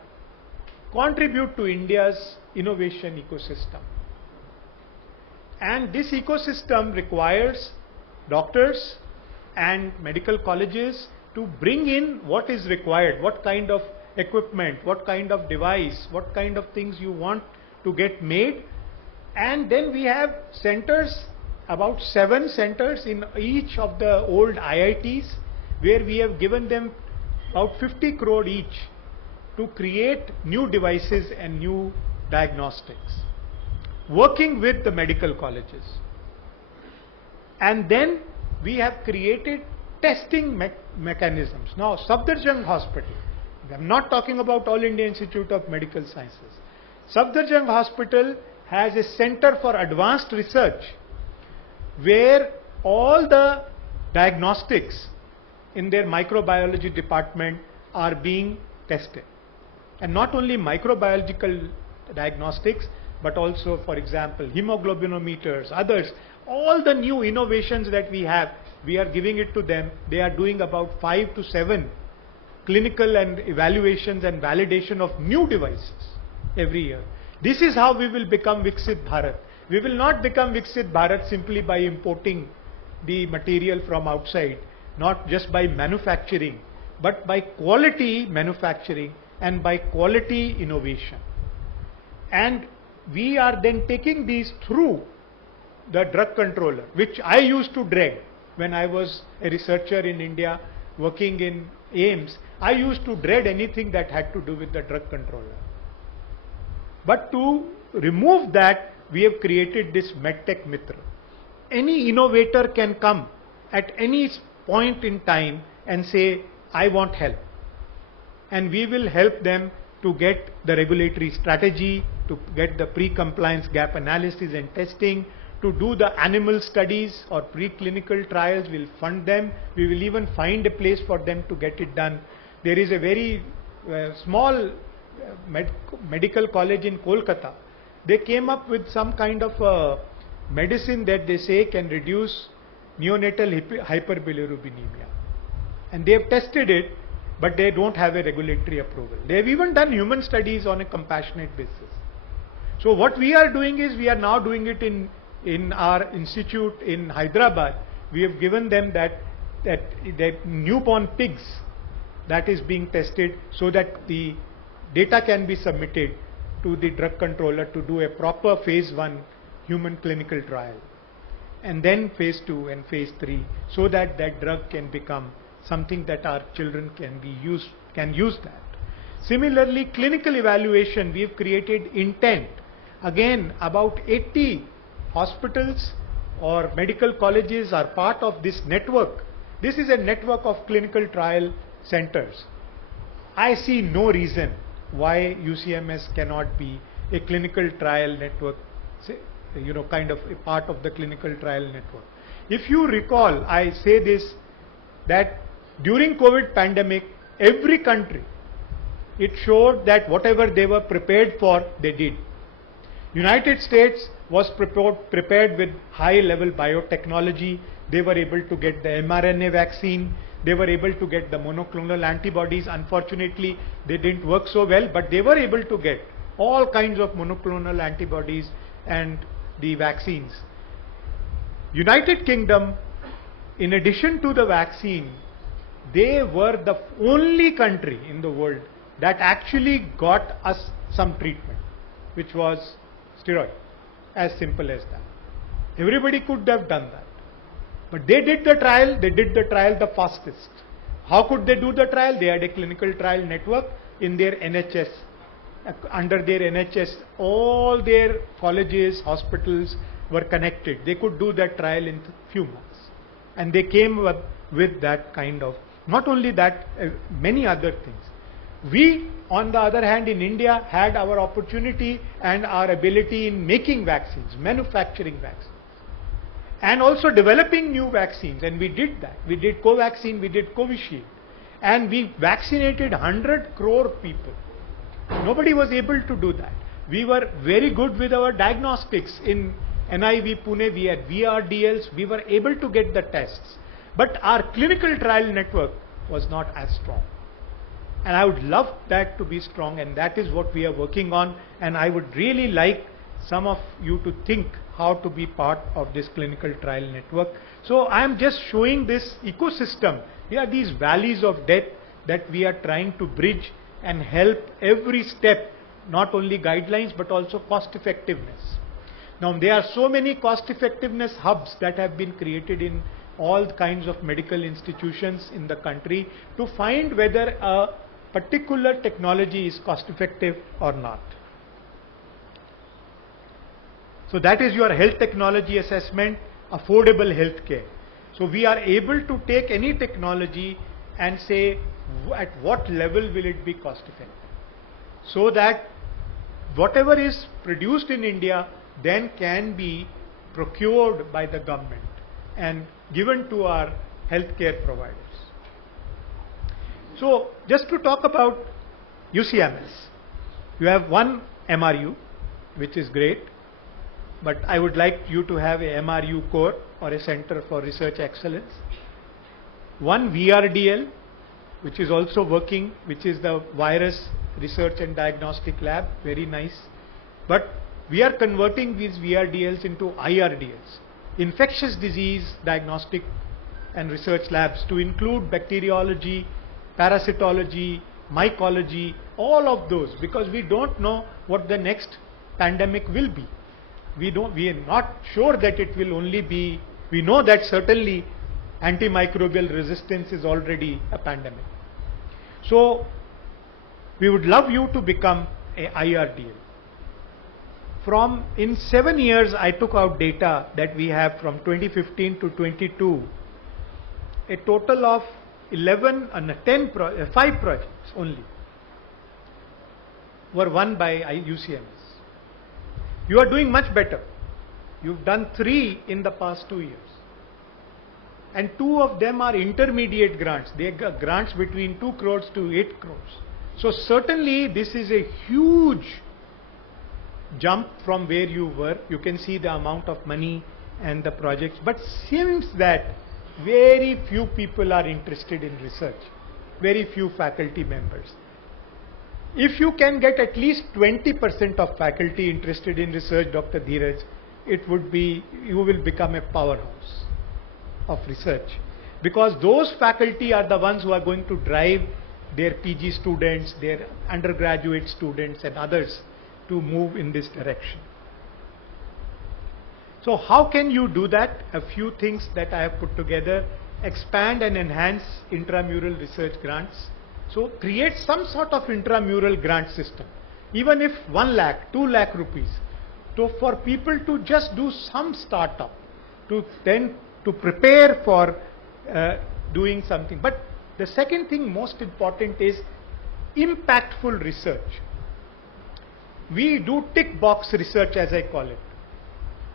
contribute to India's innovation ecosystem. And this ecosystem requires doctors and medical colleges to bring in what is required, what kind of equipment, what kind of device, what kind of things you want to get made. And then we have centers, about 7 centers in each of the old IITs, where we have given them about 50 crore each to create new devices and new diagnostics, working with the medical colleges. And then we have created testing mechanisms. Now, Safdarjung Hospital, I'm not talking about All India Institute of Medical Sciences. Safdarjung Hospital has a center for advanced research where all the diagnostics in their microbiology department are being tested. And not only microbiological diagnostics, but also, for example, hemoglobinometers, others. All the new innovations that we have, we are giving it to them. They are doing about 5 to 7 clinical and evaluations and validation of new devices every year. This is how we will become Viksit Bharat. We will not become Viksit Bharat simply by importing the material from outside, not just by manufacturing, but by quality manufacturing and by quality innovation. And we are then taking these through the drug controller, which I used to dread when I was a researcher in India working in AIIMS. I used to dread anything that had to do with the drug controller. But to remove that, we have created this MedTech Mitra. Any innovator can come at any point in time and say, I want help. And we will help them to get the regulatory strategy, to get the pre-compliance gap analysis and testing, to do the animal studies or preclinical trials. We'll fund them. We will even find a place for them to get it done. There is a very small medical college in Kolkata. They came up with some kind of medicine that they say can reduce neonatal hyperbilirubinemia. And they have tested it, but they don't have a regulatory approval. They have even done human studies on a compassionate basis. So what we are doing is, we are now doing it in our institute in Hyderabad. We have given them that newborn pigs that is being tested, so that the data can be submitted to the drug controller to do a proper phase 1 human clinical trial, and then phase 2 and phase 3, so that that drug can become something that our children can use that. Similarly, clinical evaluation, we have created Intent. Again, about 80 hospitals or medical colleges are part of this network. This is a network of clinical trial centers. I see no reason why UCMS cannot be a clinical trial network, kind of a part of the clinical trial network. If you recall, I say this, that during COVID pandemic, every country, it showed that whatever they were prepared for, they did. United States was prepared with high level biotechnology. They were able to get the mRNA vaccine. They were able to get the monoclonal antibodies. Unfortunately, they didn't work so well, but they were able to get all kinds of monoclonal antibodies and the vaccines. United Kingdom, in addition to the vaccine, they were the only country in the world that actually got us some treatment, which was steroid. As simple as that. Everybody could have done that. But they did the trial the fastest. How could they do the trial? They had a clinical trial network in their NHS. Under their NHS, all their colleges, hospitals were connected. They could do that trial in few months. And they came with that kind of, not only that, many other things. We, on the other hand, in India, had our opportunity and our ability in making vaccines, manufacturing vaccines, and also developing new vaccines, and we did that. We did Covaxin, we did Covishield, and we vaccinated 100 crore people. Nobody was able to do that. We were very good with our diagnostics. In NIV Pune, we had VRDLs, we were able to get the tests, but our clinical trial network was not as strong. And I would love that to be strong, and that is what we are working on, and I would really like some of you to think how to be part of this clinical trial network. So I am just showing this ecosystem. Here are these valleys of death that we are trying to bridge and help every step, not only guidelines but also cost effectiveness. Now there are so many cost effectiveness hubs that have been created in all kinds of medical institutions in the country to find whether a particular technology is cost effective or not. So that is your health technology assessment, affordable health care. So we are able to take any technology and say at what level will it be cost effective, so that whatever is produced in India then can be procured by the government and given to our healthcare providers. So just to talk about UCMS, you have one MRU, which is great, but I would like you to have a MRU core or a Center for Research Excellence. One VRDL, which is also working, which is the Virus Research and Diagnostic Lab, very nice. But we are converting these VRDLs into IRDLs, Infectious Disease Diagnostic and Research Labs, to include bacteriology, parasitology, mycology, all of those, because we don't know what the next pandemic will be. We are not sure that it will only be, we know that certainly antimicrobial resistance is already a pandemic. So we would love you to become a IRDL. In 7 years, I took out data that we have from 2015 to 22, a total of 5 projects only were won by UCMS. You are doing much better. You've done 3 in the past 2 years. And 2 of them are intermediate grants. They are grants between 2 crores to 8 crores. So certainly this is a huge jump from where you were. You can see the amount of money and the projects. But seems that very few people are interested in research. Very few faculty members. If you can get at least 20% of faculty interested in research, Dr. Dheeraj, it would be, you will become a powerhouse of research, because those faculty are the ones who are going to drive their PG students, their undergraduate students and others to move in this direction. So how can you do that? A few things that I have put together: expand and enhance intramural research grants. So create some sort of intramural grant system, even if 1 lakh, 2 lakh rupees, for people to just do some startup, to prepare for doing something. But the second thing most important is impactful research. We do tick box research, as I call it.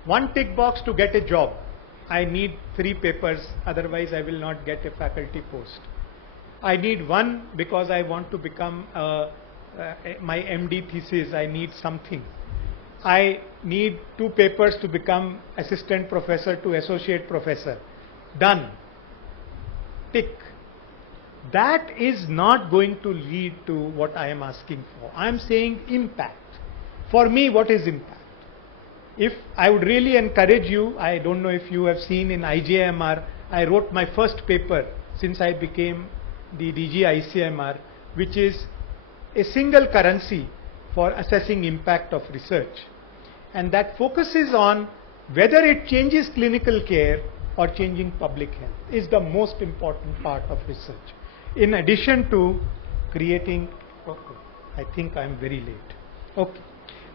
1 tick box to get a job. I need 3 papers, otherwise I will not get a faculty post. I need 1 because I want to become my MD thesis, I need something. I need 2 papers to become assistant professor to associate professor. Done. Tick. That is not going to lead to what I am asking for. I am saying impact. For me, what is impact? If I would really encourage you, I don't know if you have seen in ICMR, I wrote my first paper since I became the DG ICMR, which is a single currency for assessing impact of research. And that focuses on whether it changes clinical care or changing public health is the most important part of research. In addition to creating, okay, I think I am very late. Okay,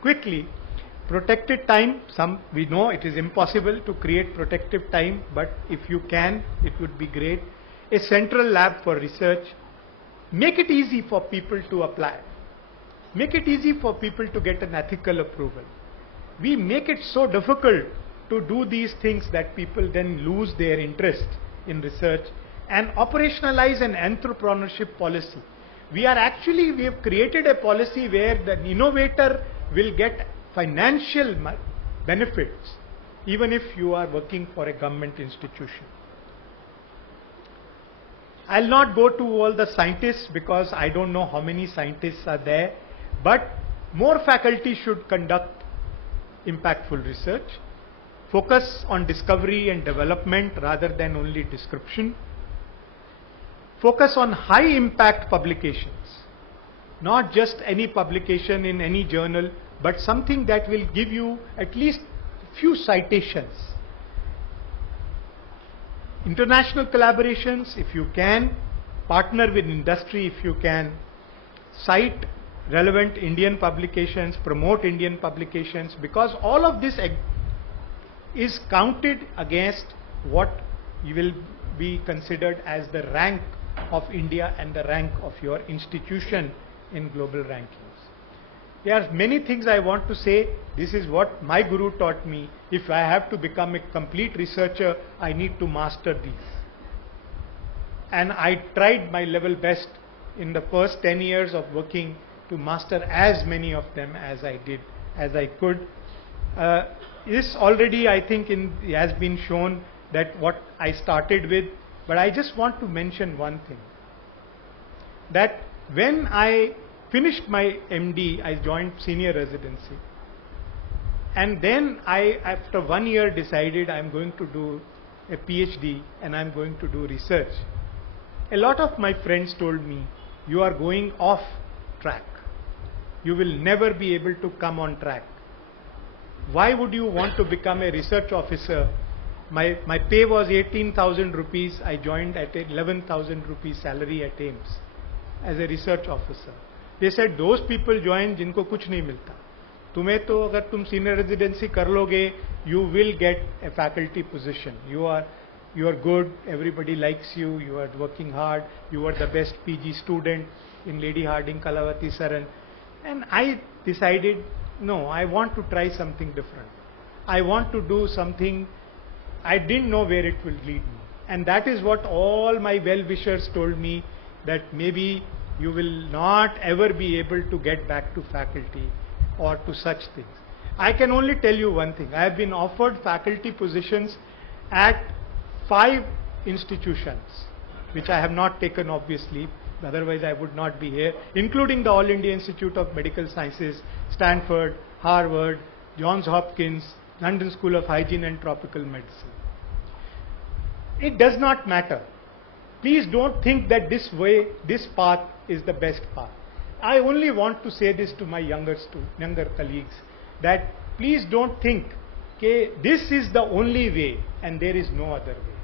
quickly, protected time, we know it is impossible to create protective time, but if you can, it would be great. A central lab for research, make it easy for people to apply. Make it easy for people to get an ethical approval. We make it so difficult to do these things that people then lose their interest in research, and operationalize an entrepreneurship policy. We have created a policy where the innovator will get financial benefits even if you are working for a government institution. I'll not go to all the scientists because I don't know how many scientists are there, but more faculty should conduct impactful research, focus on discovery and development rather than only description, focus on high impact publications, not just any publication in any journal, but something that will give you at least few citations. International collaborations, if you can, partner with industry if you can, cite relevant Indian publications, promote Indian publications, because all of this is counted against what you will be considered as the rank of India and the rank of your institution in global rankings. There are many things I want to say. This is what my guru taught me. If I have to become a complete researcher, I need to master these. And I tried my level best in the first 10 years of working to master as many of them as I did, as I could. This already, I think, has been shown that what I started with, but I just want to mention one thing, that when I finished my MD, I joined senior residency, and then I, after 1 year, decided I'm going to do a PhD and I'm going to do research. A lot of my friends told me, you are going off track. You will never be able to come on track. Why would you want to become a research officer? My pay was 18,000 rupees. I joined at 11,000 rupees salary at AIIMS as a research officer. They said those people join जिनको कुछ नहीं मिलता. तुम्हें तो अगर तुम senior residency कर लोगे, you will get a faculty position. You are good. Everybody likes you. You are working hard. You are the best PG student in Lady Hardinge Kalavati Saran. And I decided, no, I want to try something different. I want to do something. I didn't know where it will lead me. And that is what all my well-wishers told me, that maybe you will not ever be able to get back to faculty or to such things. I can only tell you one thing. I have been offered faculty positions at 5 institutions, which I have not taken obviously, otherwise I would not be here, including the All India Institute of Medical Sciences, Stanford, Harvard, Johns Hopkins, London School of Hygiene and Tropical Medicine. It does not matter. Please don't think that this way, this path is the best path. I only want to say this to my younger colleagues, that please don't think that this is the only way and there is no other way.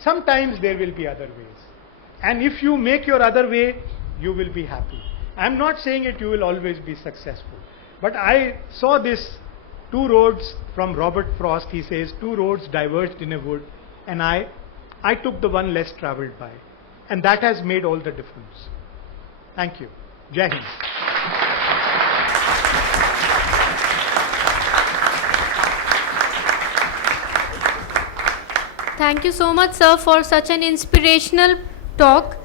Sometimes there will be other ways. And if you make your other way, you will be happy. I'm not saying that you will always be successful. But I saw this 2 roads from Robert Frost. He says 2 roads diverged in a wood, and I took the one less traveled by. And that has made all the difference. Thank you. Jai Hind. Thank you so much, sir, for such an inspirational talk.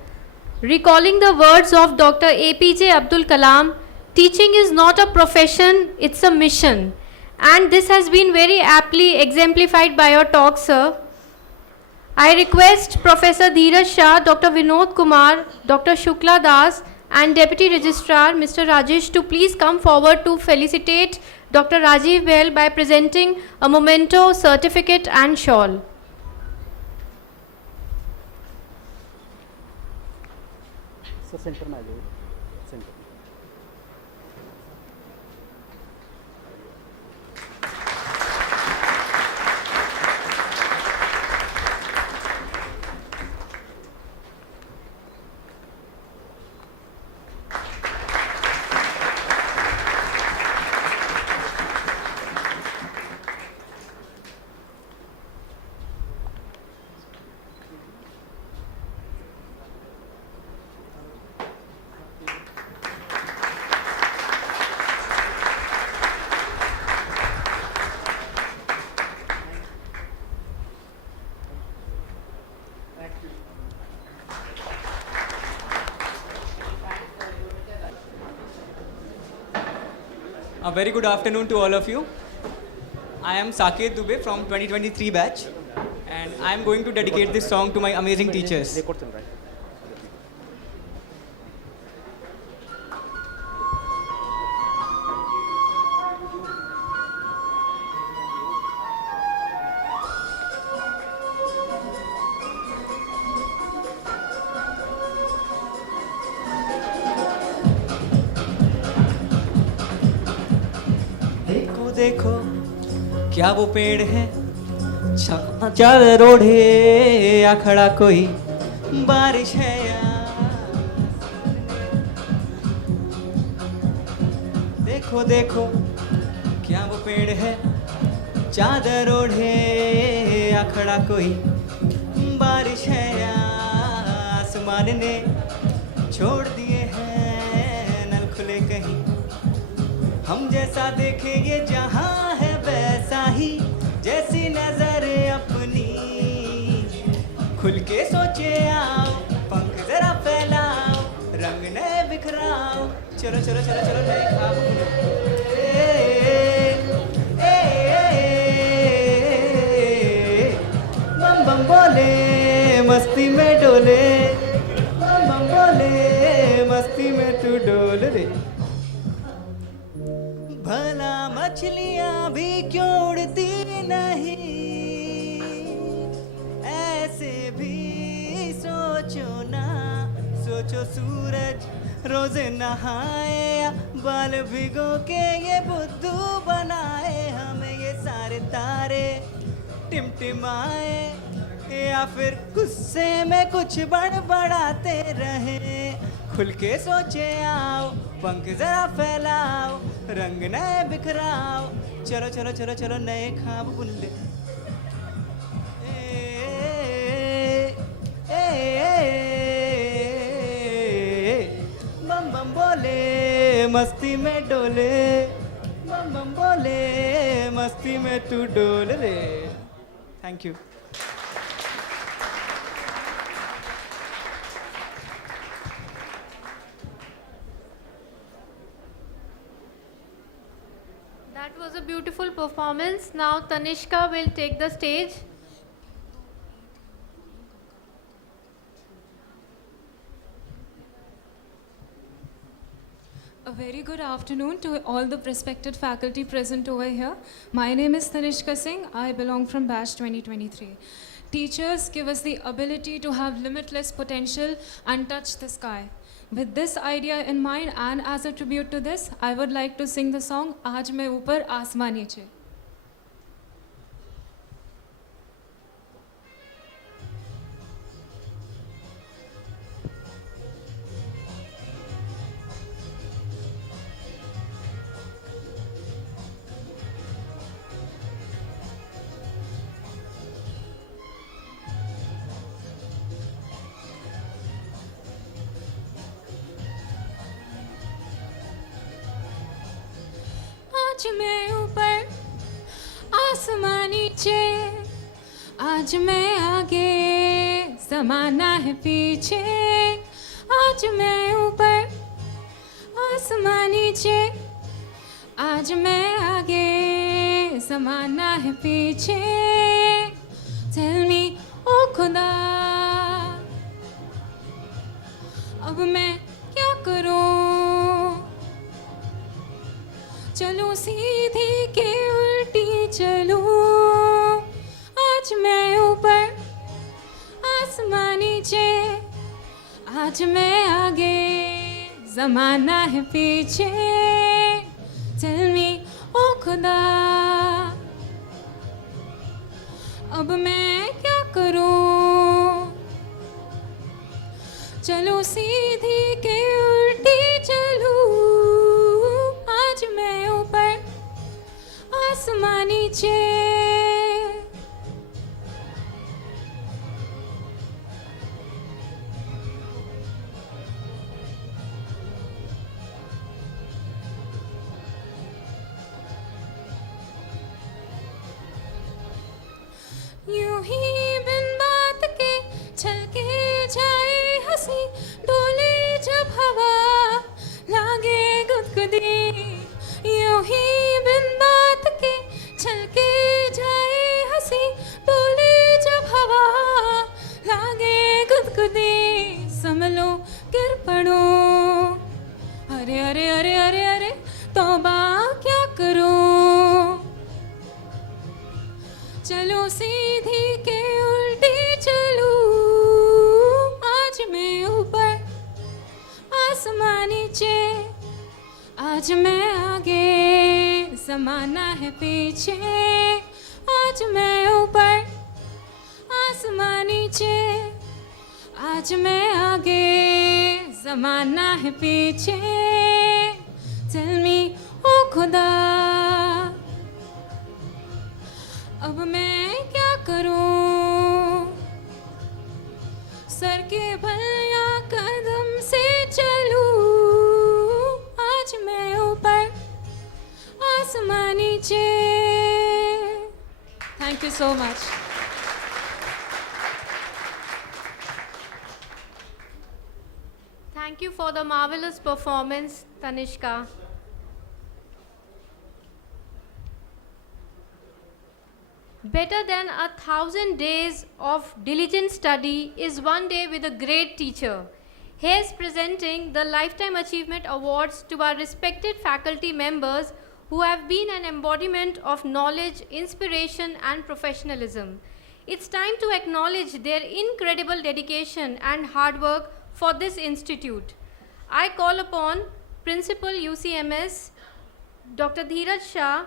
Recalling the words of Dr. APJ Abdul Kalam, teaching is not a profession, it's a mission. And this has been very aptly exemplified by your talk, sir. I request Professor Dheeraj Shah, Dr. Vinod Kumar, Dr. Shukla Das, and Deputy Registrar Mr. Rajesh to please come forward to felicitate Dr. Rajiv Bahl by presenting a memento, certificate, and shawl. So center में आ जाइए, center. A very good afternoon to all of you. I am Saket Dubey from 2023 batch, and I am going to dedicate this song to my amazing teachers. Record चल रहा है. देखो देखो क्या वो पेड़ है, चादर ओढ़े या खड़ा कोई, बारिश है या देखो देखो क्या वो पेड़ है, चादर ओढ़े या खड़ा कोई, बारिश है या आसमान ने छोड़ दिए हैं नल खुले कहीं, हम जैसा देखे ये जहां है वैसा ही, जैसी नजर अपनी खुल के सोचे आओ, पंख जरा फैलाओ, रंग नए बिखराओ, चलो चलो चलो चलो नए ख्वाब बम बम बोले मस्ती में डोले, बम बम बोले मस्ती में तू डोल रे, भला मछलियां भी क्यों उड़ती नहीं, ऐसे भी सोचो ना, सोचो सूरज रोज नहाए, बाल भिगो के ये बुद्धू बनाए, हमें ये सारे तारे टिमटिमाए, या फिर गुस्से में कुछ बड़बड़ाते रहे, खुल के सोचे आओ, पंख जरा फैलाओ, रंग नए बिखराओ, चलो चलो चलो चलो नए ख्वाब बुन ले, बम बम बोले मस्ती में डोले, बम बम बोले मस्ती में तू डोल रे. Thank you. That was a beautiful performance. Now Tanishka will take the stage. A very good afternoon to all the prospective faculty present over here. My name is Tanishka Singh. I belong from batch 2023. Teachers give us the ability to have limitless potential and touch the sky. With this idea in mind and as a tribute to this, I would like to sing the song Aaj Main Upar Aasmaan Neeche. आज मैं ऊपर आसमान नीचे, आज मैं आगे ज़माना है पीछे, आज मैं ऊपर आसमान नीचे, आज मैं आगे ज़माना है पीछे. Tell me, ओ खुदा, अब मैं क्या करूं? चलूं सीधी के उल्टी चलूं. आज मैं ऊपर, आसमान नीचे. आज मैं आगे, ज़माना है पीछे. Tell me, ओ खुदा, अब मैं क्या करूं? चलो सीधी के उल्टी चलूं. आज मैं ऊपर, आसमान नीचे. यूं ही बिन बात के छलके जाए हंसी. डोले जब हवा लागे गुदगुदी. यूं ही बिन बात के छलके जाए हंसी. डोले जब हवा लागे गुदगुदी. संभलो गिर पड़ो. अरे अरे अरे अरे अरे तौबा क्या करूं? चलो सीधी के उल्टी चलूं. आज मैं ऊपर, आसमान नीचे. आज मैं आगे, ज़माना है पीछे. आज मैं ऊपर, आसमान नीचे. आज मैं आगे, ज़माना है पीछे. Tell me, ओ खुदा, अब मैं क्या करूं? सर के बल या कदम से चलूं. आज मैं ऊपर, आसमान नीचे. Thank you so much. Thank you for the marvelous performance, Tanishka. Better than 1,000 days of diligent study is one day with a great teacher. Here's presenting the Lifetime Achievement Awards to our respected faculty members who have been an embodiment of knowledge, inspiration, and professionalism. It's time to acknowledge their incredible dedication and hard work for this institute. I call upon Principal UCMS, Dr. Dheeraj Shah,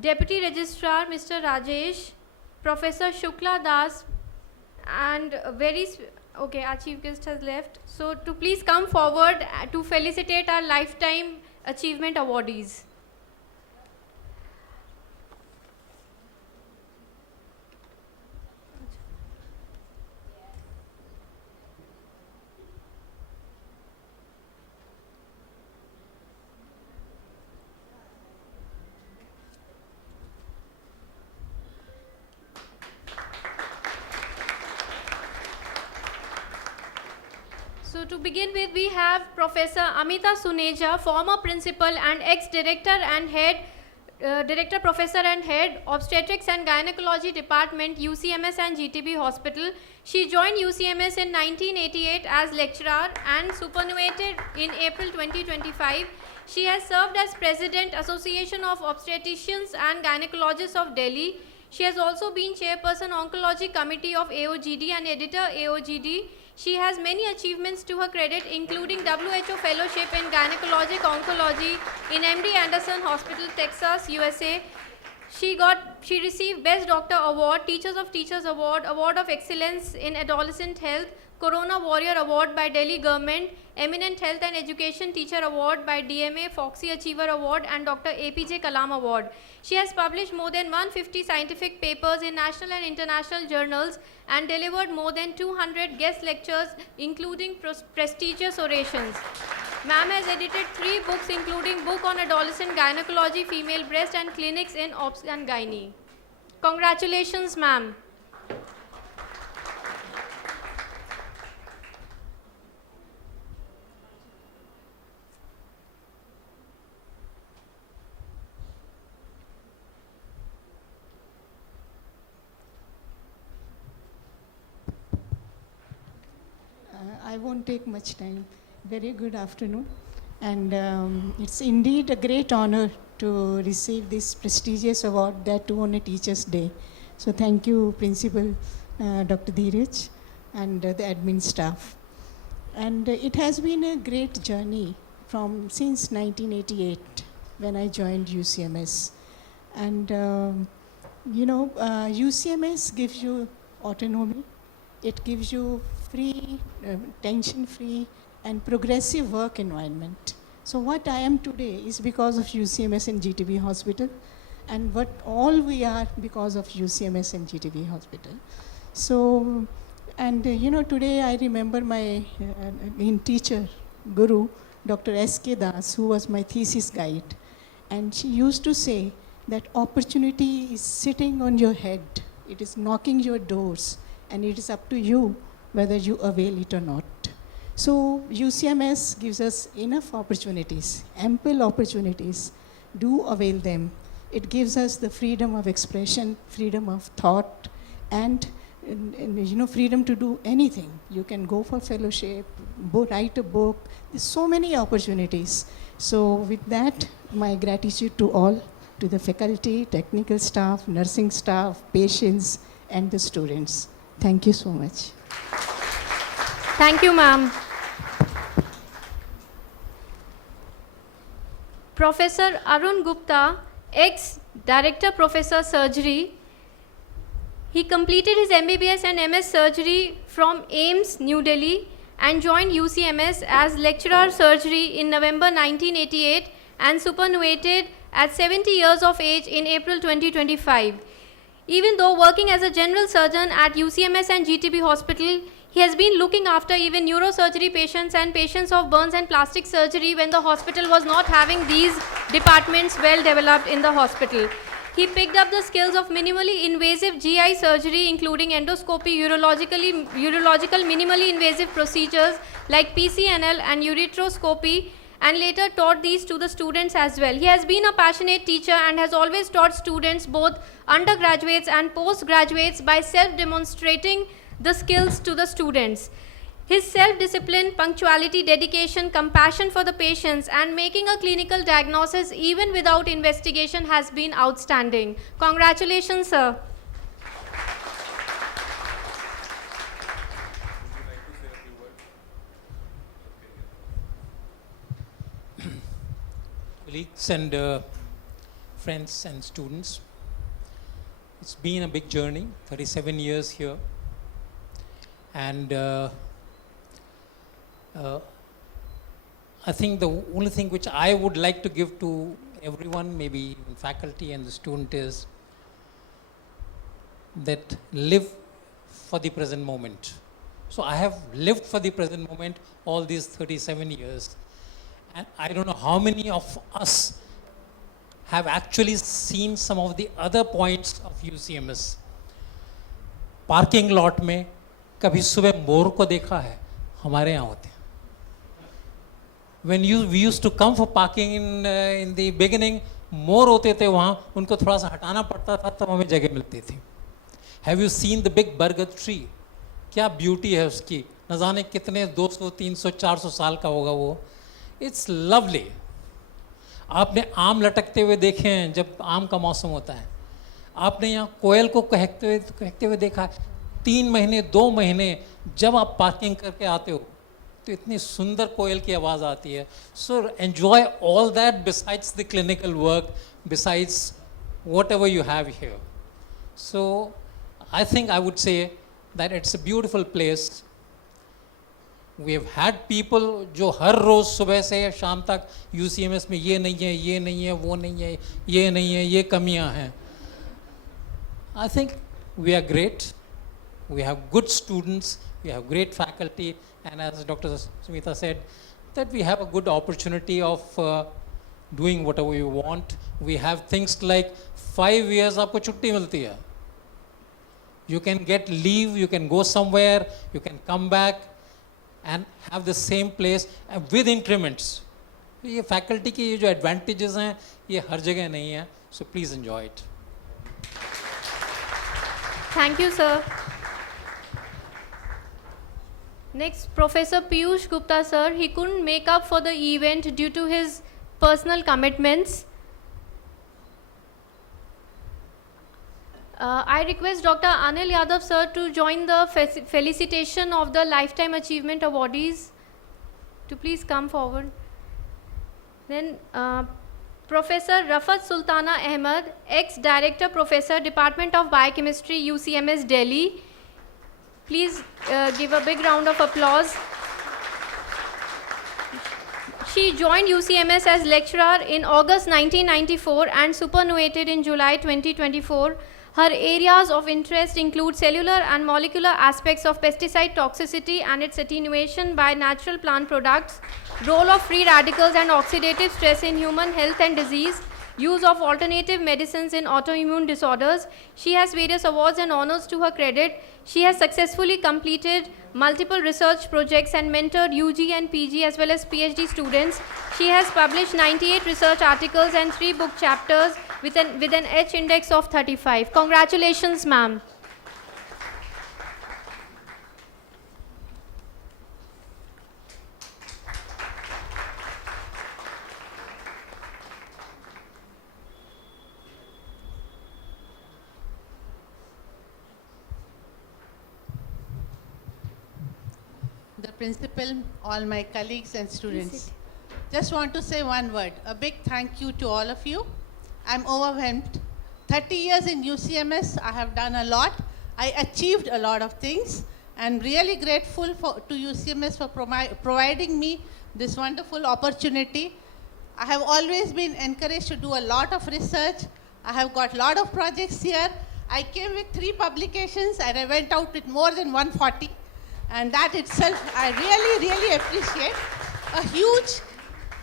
Deputy Registrar Mr. Rajesh, Professor Shukla Das, and our chief guest has left. So to please come forward to felicitate our Lifetime Achievement Awardees. So to begin with, we have Professor Amita Suneja, former principal and ex-director and head, director, professor and head, obstetrics and gynecology department, UCMS and GTB Hospital. She joined UCMS in 1988 as lecturer and superannuated in April 2025. She has served as President, Association of Obstetricians and Gynecologists of Delhi. She has also been Chairperson, Oncology Committee of AOGD and Editor, AOGD. She has many achievements to her credit, including WHO Fellowship in Gynecologic Oncology in MD Anderson Hospital, Texas, USA. She received Best Doctor Award, Teachers of Teachers Award, Award of Excellence in Adolescent Health, Corona Warrior Award by Delhi Government, Eminent Health and Education Teacher Award by DMA, Foxy Achiever Award, and Dr. APJ Kalam Award. She has published more than 150 scientific papers in national and international journals and delivered more than 200 guest lectures, including prestigious orations. Ma'am has edited 3 books, including book on adolescent gynecology, female breast, and clinics in obs and gynae. Congratulations, ma'am. I won't take much time. Very good afternoon. And it's indeed a great honor to receive this prestigious award, that too on a Teacher's Day. So thank you, Principal Dr. Dheeraj and the admin staff. And it has been a great journey since 1988 when I joined UCMS. And UCMS gives you autonomy. It gives you free, tension-free, and progressive work environment. So what I am today is because of UCMS and GTB Hospital, and what all we are because of UCMS and GTB Hospital. So, and today I remember my teacher, Guru, Dr. S.K. Das, who was my thesis guide. And she used to say that opportunity is sitting on your head. It is knocking your doors, and it is up to you whether you avail it or not. So UCMS gives us enough opportunities, ample opportunities. Do avail them. It gives us the freedom of expression, freedom of thought, and freedom to do anything. You can go for fellowship, write a book. There's so many opportunities. So with that, my gratitude to all, to the faculty, technical staff, nursing staff, patients, and the students. Thank you so much. Thank you, ma'am. Professor Arun Gupta, ex-Director Professor Surgery. He completed his MBBS and MS Surgery from AIIMS, New Delhi, and joined UCMS as Lecturer Surgery in November 1988 and superannuated at 70 years of age in April 2025. Even though working as a general surgeon at UCMS and GTB Hospital, he has been looking after even neurosurgery patients and patients of burns and plastic surgery when the hospital was not having these departments well developed in the hospital. He picked up the skills of minimally invasive GI surgery, including endoscopy, urological minimally invasive procedures like PCNL and ureteroscopy, and later taught these to the students as well. He has been a passionate teacher and has always taught students, both undergraduates and postgraduates, by self-demonstrating the skills to the students. His self-discipline, punctuality, dedication, compassion for the patients, and making a clinical diagnosis even without investigation has been outstanding. Congratulations, sir. Colleagues and friends and students, it's been a big journey, 37 years here. And I think the only thing which I would like to give to everyone, maybe even faculty and the student, is that live for the present moment. So I have lived for the present moment all these 37 years. And I don't know how many of us have actually seen some of the other points of UCMS. Parking lot में कभी सुबह मोर को देखा है? हमारे यहाँ होते हैं. When we used to come for parking in the beginning, मोर होते थे वहाँ, उनको थोड़ा सा हटाना पड़ता था तब हमें जगह मिलती थी. Have you seen the big burger tree? क्या ब्यूटी है उसकी, न जाने कितने 200, 300, 400 साल का होगा वो. It's lovely. आपने आम लटकते हुए देखे हैं जब आम का मौसम होता है. आपने यहाँ कोयल को कहते हुए देखा है. 3 महीने 2 महीने जब आप पार्किंग करके आते हो तो इतनी सुंदर कोयल की आवाज़ आती है. So enjoy all that besides the clinical work, besides whatever you have here. So I think I would say that it's a beautiful place. We have had people जो हर रोज़ सुबह से शाम तक UCMS में ये नहीं है, ये नहीं है, वो नहीं है, ये नहीं है, ये कमियां हैं. I think we are great. We have good students, we have great faculty, and as Dr. Smita said, that we have a good opportunity of doing whatever we want. We have things like 5 years आपको छुट्टी मिलती है. You can get leave, you can go somewhere, you can come back and have the same place with increments. ये faculty की ये जो advantages हैं ये हर जगह नहीं है. So please enjoy it. Thank you, sir. Next, Professor Piyush Gupta, sir. He couldn't make up for the event due to his personal commitments. I request Dr. Anil Yadav, sir, to join the felicitation of the Lifetime Achievement Awardees to please come forward. Then, Professor Rafat Sultana Ahmed, ex-Director Professor, Department of Biochemistry, UCMS, Delhi. Please give a big round of applause. She joined UCMS as lecturer in August 1994 and superannuated in July 2024. Her areas of interest include cellular and molecular aspects of pesticide toxicity and its attenuation by natural plant products, role of free radicals and oxidative stress in human health and disease, use of alternative medicines in autoimmune disorders. She has various awards and honors to her credit. She has successfully completed multiple research projects and mentored UG and PG as well as PhD students. She has published 98 research articles and 3 book chapters with an H index of 35. Congratulations, ma'am. The principal, all my colleagues and students. Just want to say one word. A big thank you to all of you. I'm overwhelmed. 30 years in UCMS, I have done a lot. I achieved a lot of things. I'm really grateful to UCMS for providing me this wonderful opportunity. I have always been encouraged to do a lot of research. I have got a lot of projects here. I came with 3 publications and I went out with more than 140. And that itself, I really, really appreciate. A huge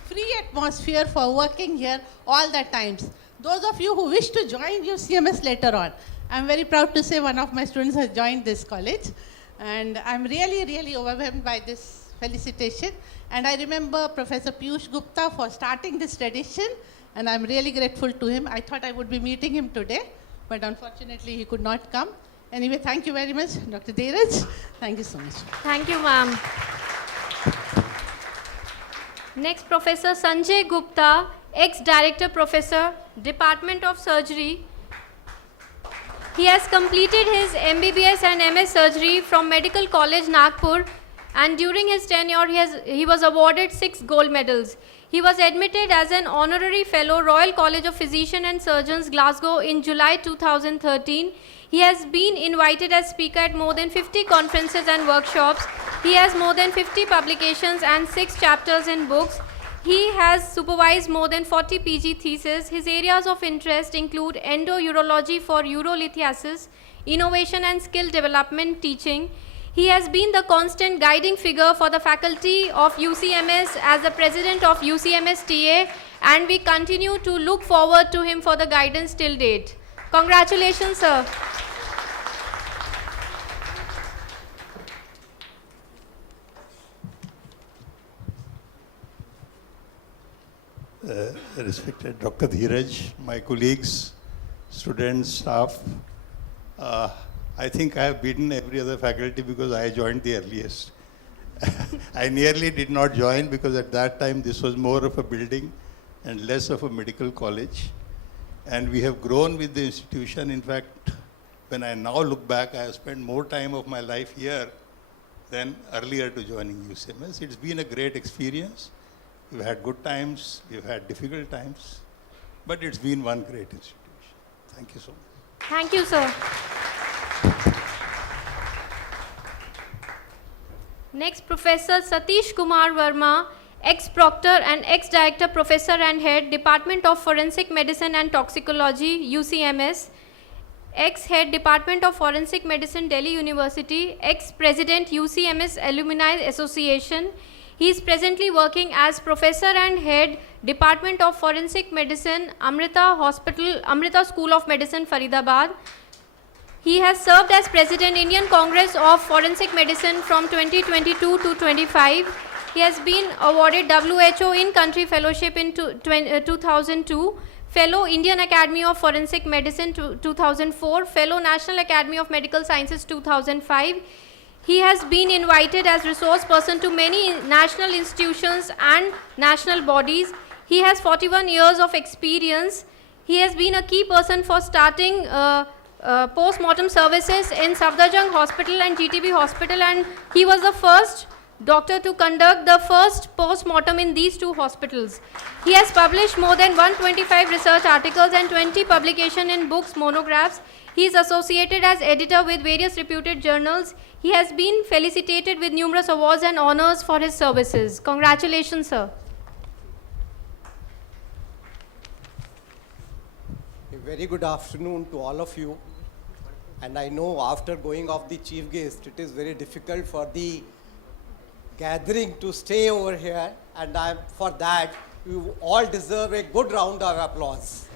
free atmosphere for working here all the times. Those of you who wish to join UCMS later on, I'm very proud to say one of my students has joined this college. And I'm really, really overwhelmed by this felicitation. And I remember Professor Piyush Gupta for starting this tradition. And I'm really grateful to him. I thought I would be meeting him today, but unfortunately he could not come. Anyway, thank you very much, Dr. Dheeraj. Thank you so much. Thank you, ma'am. Next, Professor Sanjay Gupta, ex-Director Professor, Department of Surgery. He has completed his MBBS and MS Surgery from Medical College, Nagpur, and during his tenure, he was awarded 6 gold medals. He was admitted as an honorary fellow, Royal College of Physicians and Surgeons, Glasgow in July 2013. He has been invited as speaker at more than 50 conferences and workshops. He has more than 50 publications and 6 chapters in books. He has supervised more than 40 PG theses. His areas of interest include endourology for urolithiasis, innovation and skill development teaching. He has been the constant guiding figure for the faculty of UCMS as the president of UCMS TA, and we continue to look forward to him for the guidance till date. Congratulations, sir. Respected Dr. Dheeraj, my colleagues, students, staff, I think I have beaten every other faculty because I joined the earliest. I nearly did not join because at that time this was more of a building and less of a medical college. And we have grown with the institution. In fact, when I now look back, I have spent more time of my life here than earlier to joining UCMS. It's been a great experience. We've had good times, we've had difficult times, but it's been one great institution. Thank you so much. Thank you, sir. Next, Professor Satish Kumar Verma, ex-proctor and ex-director professor and head, Department of Forensic Medicine and Toxicology, UCMS, ex-head, Department of Forensic Medicine, Delhi University, ex-president, UCMS Alumni Association. He is presently working as professor and head, Department of Forensic Medicine, Amrita School of Medicine, Faridabad. He has served as president, Indian Congress of Forensic Medicine from 2022 to 25. He has been awarded WHO in-country fellowship in 2002, fellow Indian Academy of Forensic Medicine 2004, fellow National Academy of Medical Sciences 2005. He has been invited as resource person to many national institutions and national bodies. He has 41 years of experience. He has been a key person for starting post-mortem services in Safdarjung Hospital and GTB Hospital, and he was the first doctor to conduct the first post-mortem in these two hospitals. He has published more than 125 research articles and 20 publications in books, monographs. He is associated as editor with various reputed journals. He has been felicitated with numerous awards and honors for his services. Congratulations, sir. A very good afternoon to all of you. And I know after going off the chief guest, it is very difficult for the gathering to stay over here. And for that, you all deserve a good round of applause.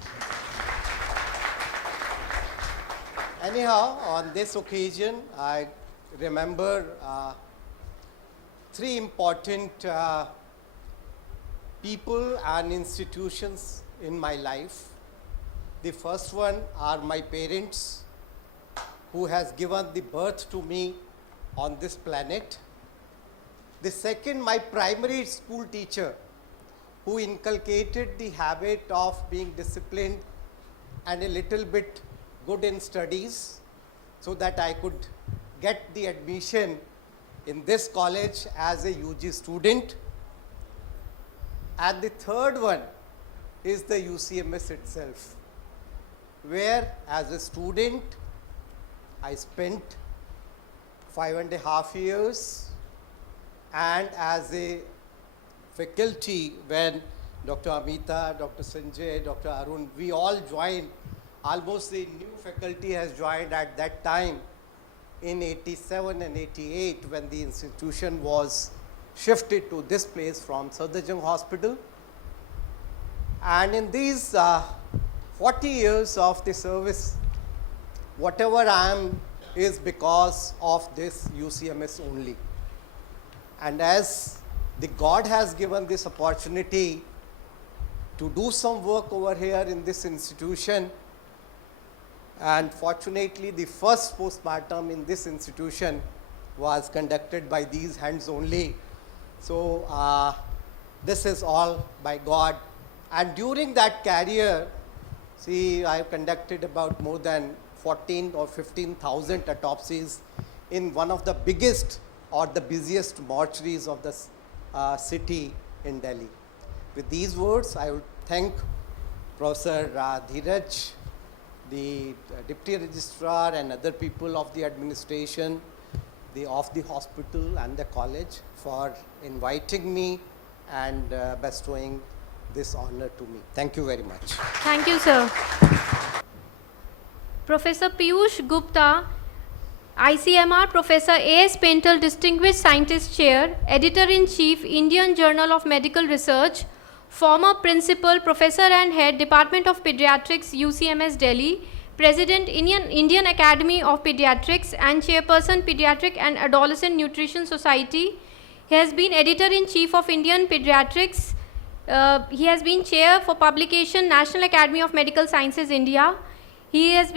Anyhow, on this occasion, I remember three important people and institutions in my life. The first one are my parents, who has given the birth to me on this planet. The second, my primary school teacher, who inculcated the habit of being disciplined and a little bit good in studies so that I could get the admission in this college as a UG student. And the third one is the UCMS itself, where as a student I spent 5.5 years, and as a faculty when Dr. Amita, Dr. Sanjay, Dr. Arun, we all joined. Almost the new faculty has joined at that time in 87 and 88 when the institution was shifted to this place from Safdarjung Hospital. And in these 40 years of the service, whatever I am is because of this UCMS only. And as the God has given this opportunity to do some work over here in this institution, and fortunately the first postmortem in this institution was conducted by these hands only. So this is all by God. And during that career, see, I have conducted about more than 14 or 15,000 autopsies in one of the biggest or the busiest mortuaries of the city in Delhi. With these words, I would thank Professor Dheeraj, the Deputy Registrar and other people of the administration, of the hospital and the college for inviting me and bestowing this honor to me. Thank you very much. Thank you, sir. Professor Piyush Gupta, ICMR Professor A.S. Paintal Distinguished Scientist Chair, Editor-in-Chief, Indian Journal of Medical Research, former Principal, Professor and Head, Department of Pediatrics, UCMS Delhi, President, Indian Academy of Pediatrics and Chairperson, Pediatric and Adolescent Nutrition Society. He has been Editor-in-Chief of Indian Pediatrics. He has been Chair for Publication, National Academy of Medical Sciences, India. He is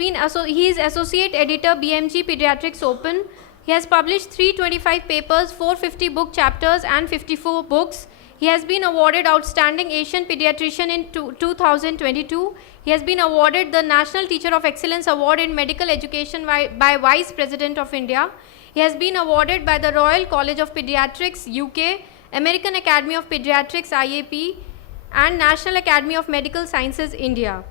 Associate Editor, BMG Pediatrics Open. He has published 325 papers, 450 book chapters and 54 books. He has been awarded Outstanding Asian Pediatrician in 2022. He has been awarded the National Teacher of Excellence Award in Medical Education by Vice President of India. He has been awarded by the Royal College of Pediatrics, UK, American Academy of Pediatrics, IAP, and National Academy of Medical Sciences, India.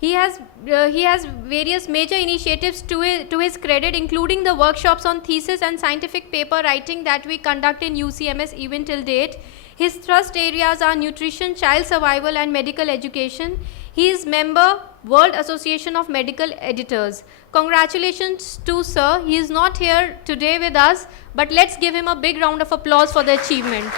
He has various major initiatives to his credit, including the workshops on thesis and scientific paper writing that we conduct in UCMS even till date. His thrust areas are nutrition, child survival, and medical education. He is member, World Association of Medical Editors. Congratulations to sir. He is not here today with us, but let's give him a big round of applause for the achievement.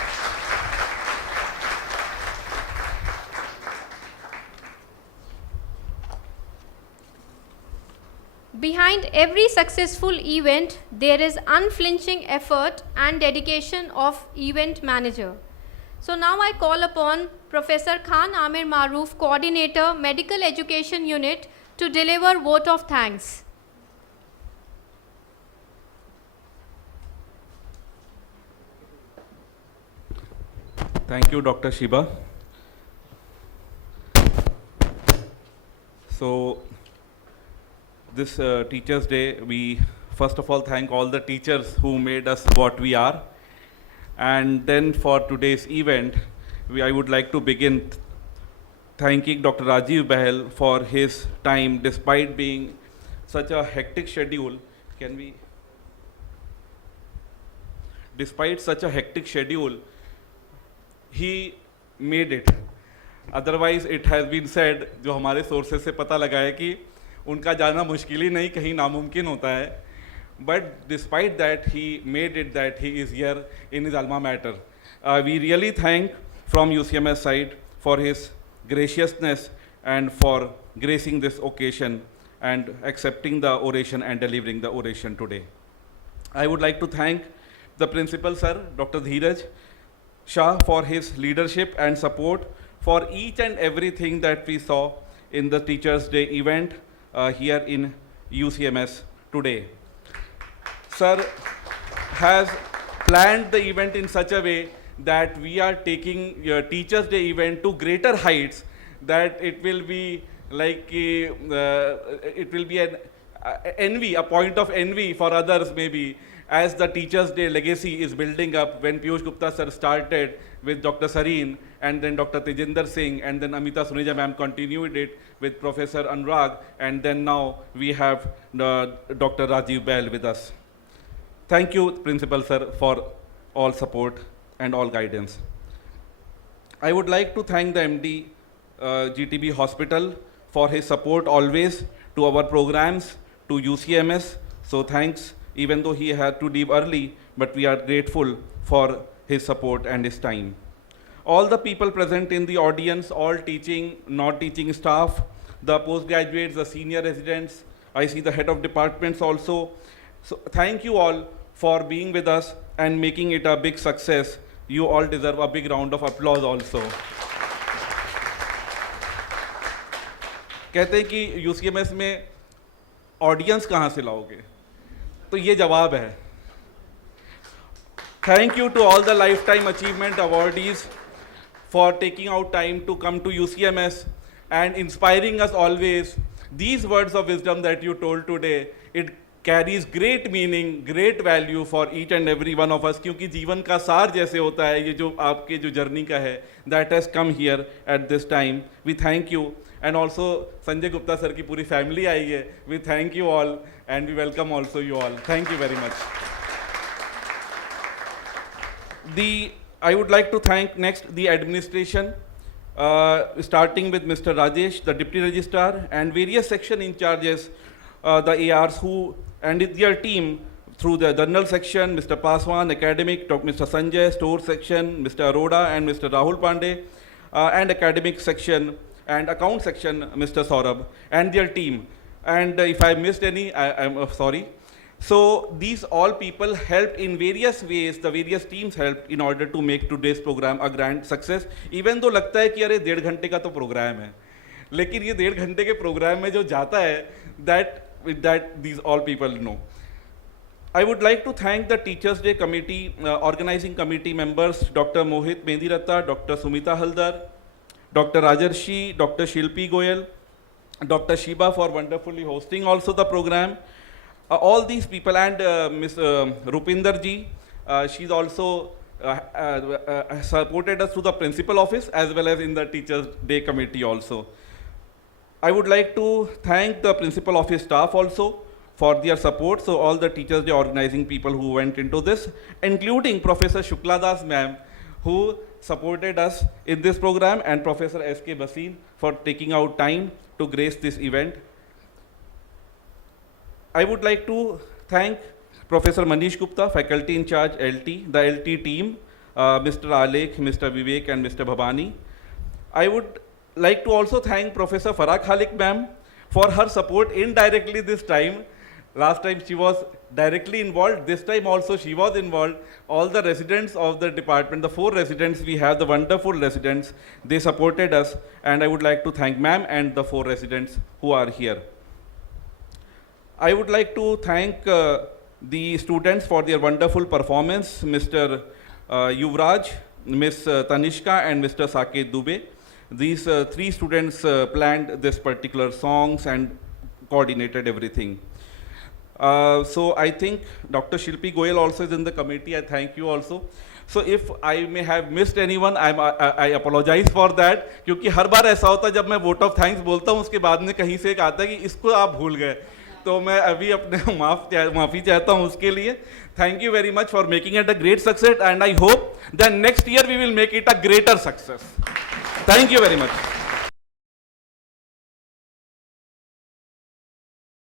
Behind every successful event, there is unflinching effort and dedication of event manager. So now I call upon Professor Khan Amir Maroof, Coordinator, Medical Education Unit, to deliver vote of thanks. Thank you, Dr. Shiba. So, this Teachers' Day, we first of all thank all the teachers who made us what we are. And then for today's event, I would like to begin thanking Dr. Rajiv Bahl for his time despite being such a hectic schedule. Despite such a hectic schedule, he made it. Otherwise, it has been said, जो हमारे sources से पता लगा है कि उनका जाना मुश्किल ही नहीं, कहीं नामुमकिन होता है. But despite that, he made it that he is here in his alma mater. We really thank from UCMS side for his graciousness and for gracing this occasion and accepting the oration and delivering the oration today. I would like to thank the principal, sir, Dr. Dheeraj Shah, for his leadership and support for each and everything that we saw in the Teachers' Day event here in UCMS today. Sir has planned the event in such a way that we are taking your Teachers' Day event to greater heights, that it will be like it will be an envy, a point of envy for others maybe, as the Teachers' Day legacy is building up. When Piyush Gupta sir started with Dr. Sareen, and then Dr. Tejinder Singh, and then Amita Suneja ma'am continued it with Professor Anurag, and then now we have Dr. Rajiv Bahl with us. Thank you, Principal sir, for all support and all guidance. I would like to thank the MD GTB Hospital for his support always to our programs, to UCMS. So thanks, even though he had to leave early, but we are grateful for his support and his time. All the people present in the audience, all teaching, not teaching staff, the postgraduates, the senior residents, I see the head of departments also. So thank you all for being with us and making it a big success. You all deserve a big round of applause also. कहते हैं कि UCMS में audience कहाँ से लाओगे? तो ये जवाब है. Thank you to all the Lifetime Achievement awardees for taking out time to come to UCMS and inspiring us always. These words of wisdom that you told today, it carries great meaning, great value for each and every one of us, क्योंकि जीवन का सार जैसे होता है ये जो आपके जो जर्नी का है, that has come here at this time. We thank you. And also Sanjay Gupta sir की पूरी family आई है. We thank you all and we welcome also you all. Thank you very much. I would like to thank next the administration, starting with Mr. Rajesh, the Deputy Registrar, and various section in charges, the ARs who and their team through the journal section, Mr. Paswan, academic, Mr. Sanjay, store section, Mr. Arora and Mr. Rahul Pandey, and academic section and account section, Mr. Saurabh, and their team. And if I missed any, I'm sorry. So these all people helped in various ways, the various teams helped in order to make today's program a grand success. Even though लगता है कि अरे 1.5 घंटे का तो programme है, लेकिन ये 1.5 घंटे के प्रोग्राम में जो जाता है, that these all people know. I would like to thank the Teachers' Day committee, organizing committee members, Dr. Mohit Mendiratta, Dr. Sumita Haldar, Dr. Rajarshi, Dr. Shilpi Goyal, Dr. Shiba for wonderfully hosting also the program. All these people, and Ms. Rupinder ji, she's also supported us through the principal office as well as in the Teachers' Day committee also. I would like to thank the principal office staff also for their support. So all the Teachers' Day organizing people who went into this, including Professor Shukla Das ma'am, who supported us in this program, and Professor S.K. Basin for taking out time to grace this event. I would like to thank Professor Manish Gupta, faculty in charge LT, the LT team, Mr. Alek, Mr. Vivek and Mr. Bhabani. I would like to also thank Professor Farah Khalik ma'am for her support indirectly this time. Last time she was directly involved, this time also she was involved. All the residents of the department, the 4 residents we have, the wonderful residents, they supported us, and I would like to thank ma'am and the 4 residents who are here. I would like to thank the students for their wonderful performance, Mr. Yuvraj, Miss Tanishka and Mr. Saket Dubey. These three students planned this particular songs and coordinated everything. So I think Dr. Shilpi Goyal also is in the committee. I thank you also. So if I may have missed anyone, I apologize for that. क्योंकि हर बार ऐसा होता है जब मैं vote of thanks बोलता हूँ उसके बाद में कहीं से एक आता है कि इसको आप भूल गए, तो मैं अभी अपने माफ़ी चाहता हूँ उसके लिए. Thank you very much for making it a great success, and I hope that next year we will make it a greater success. Thank you very much.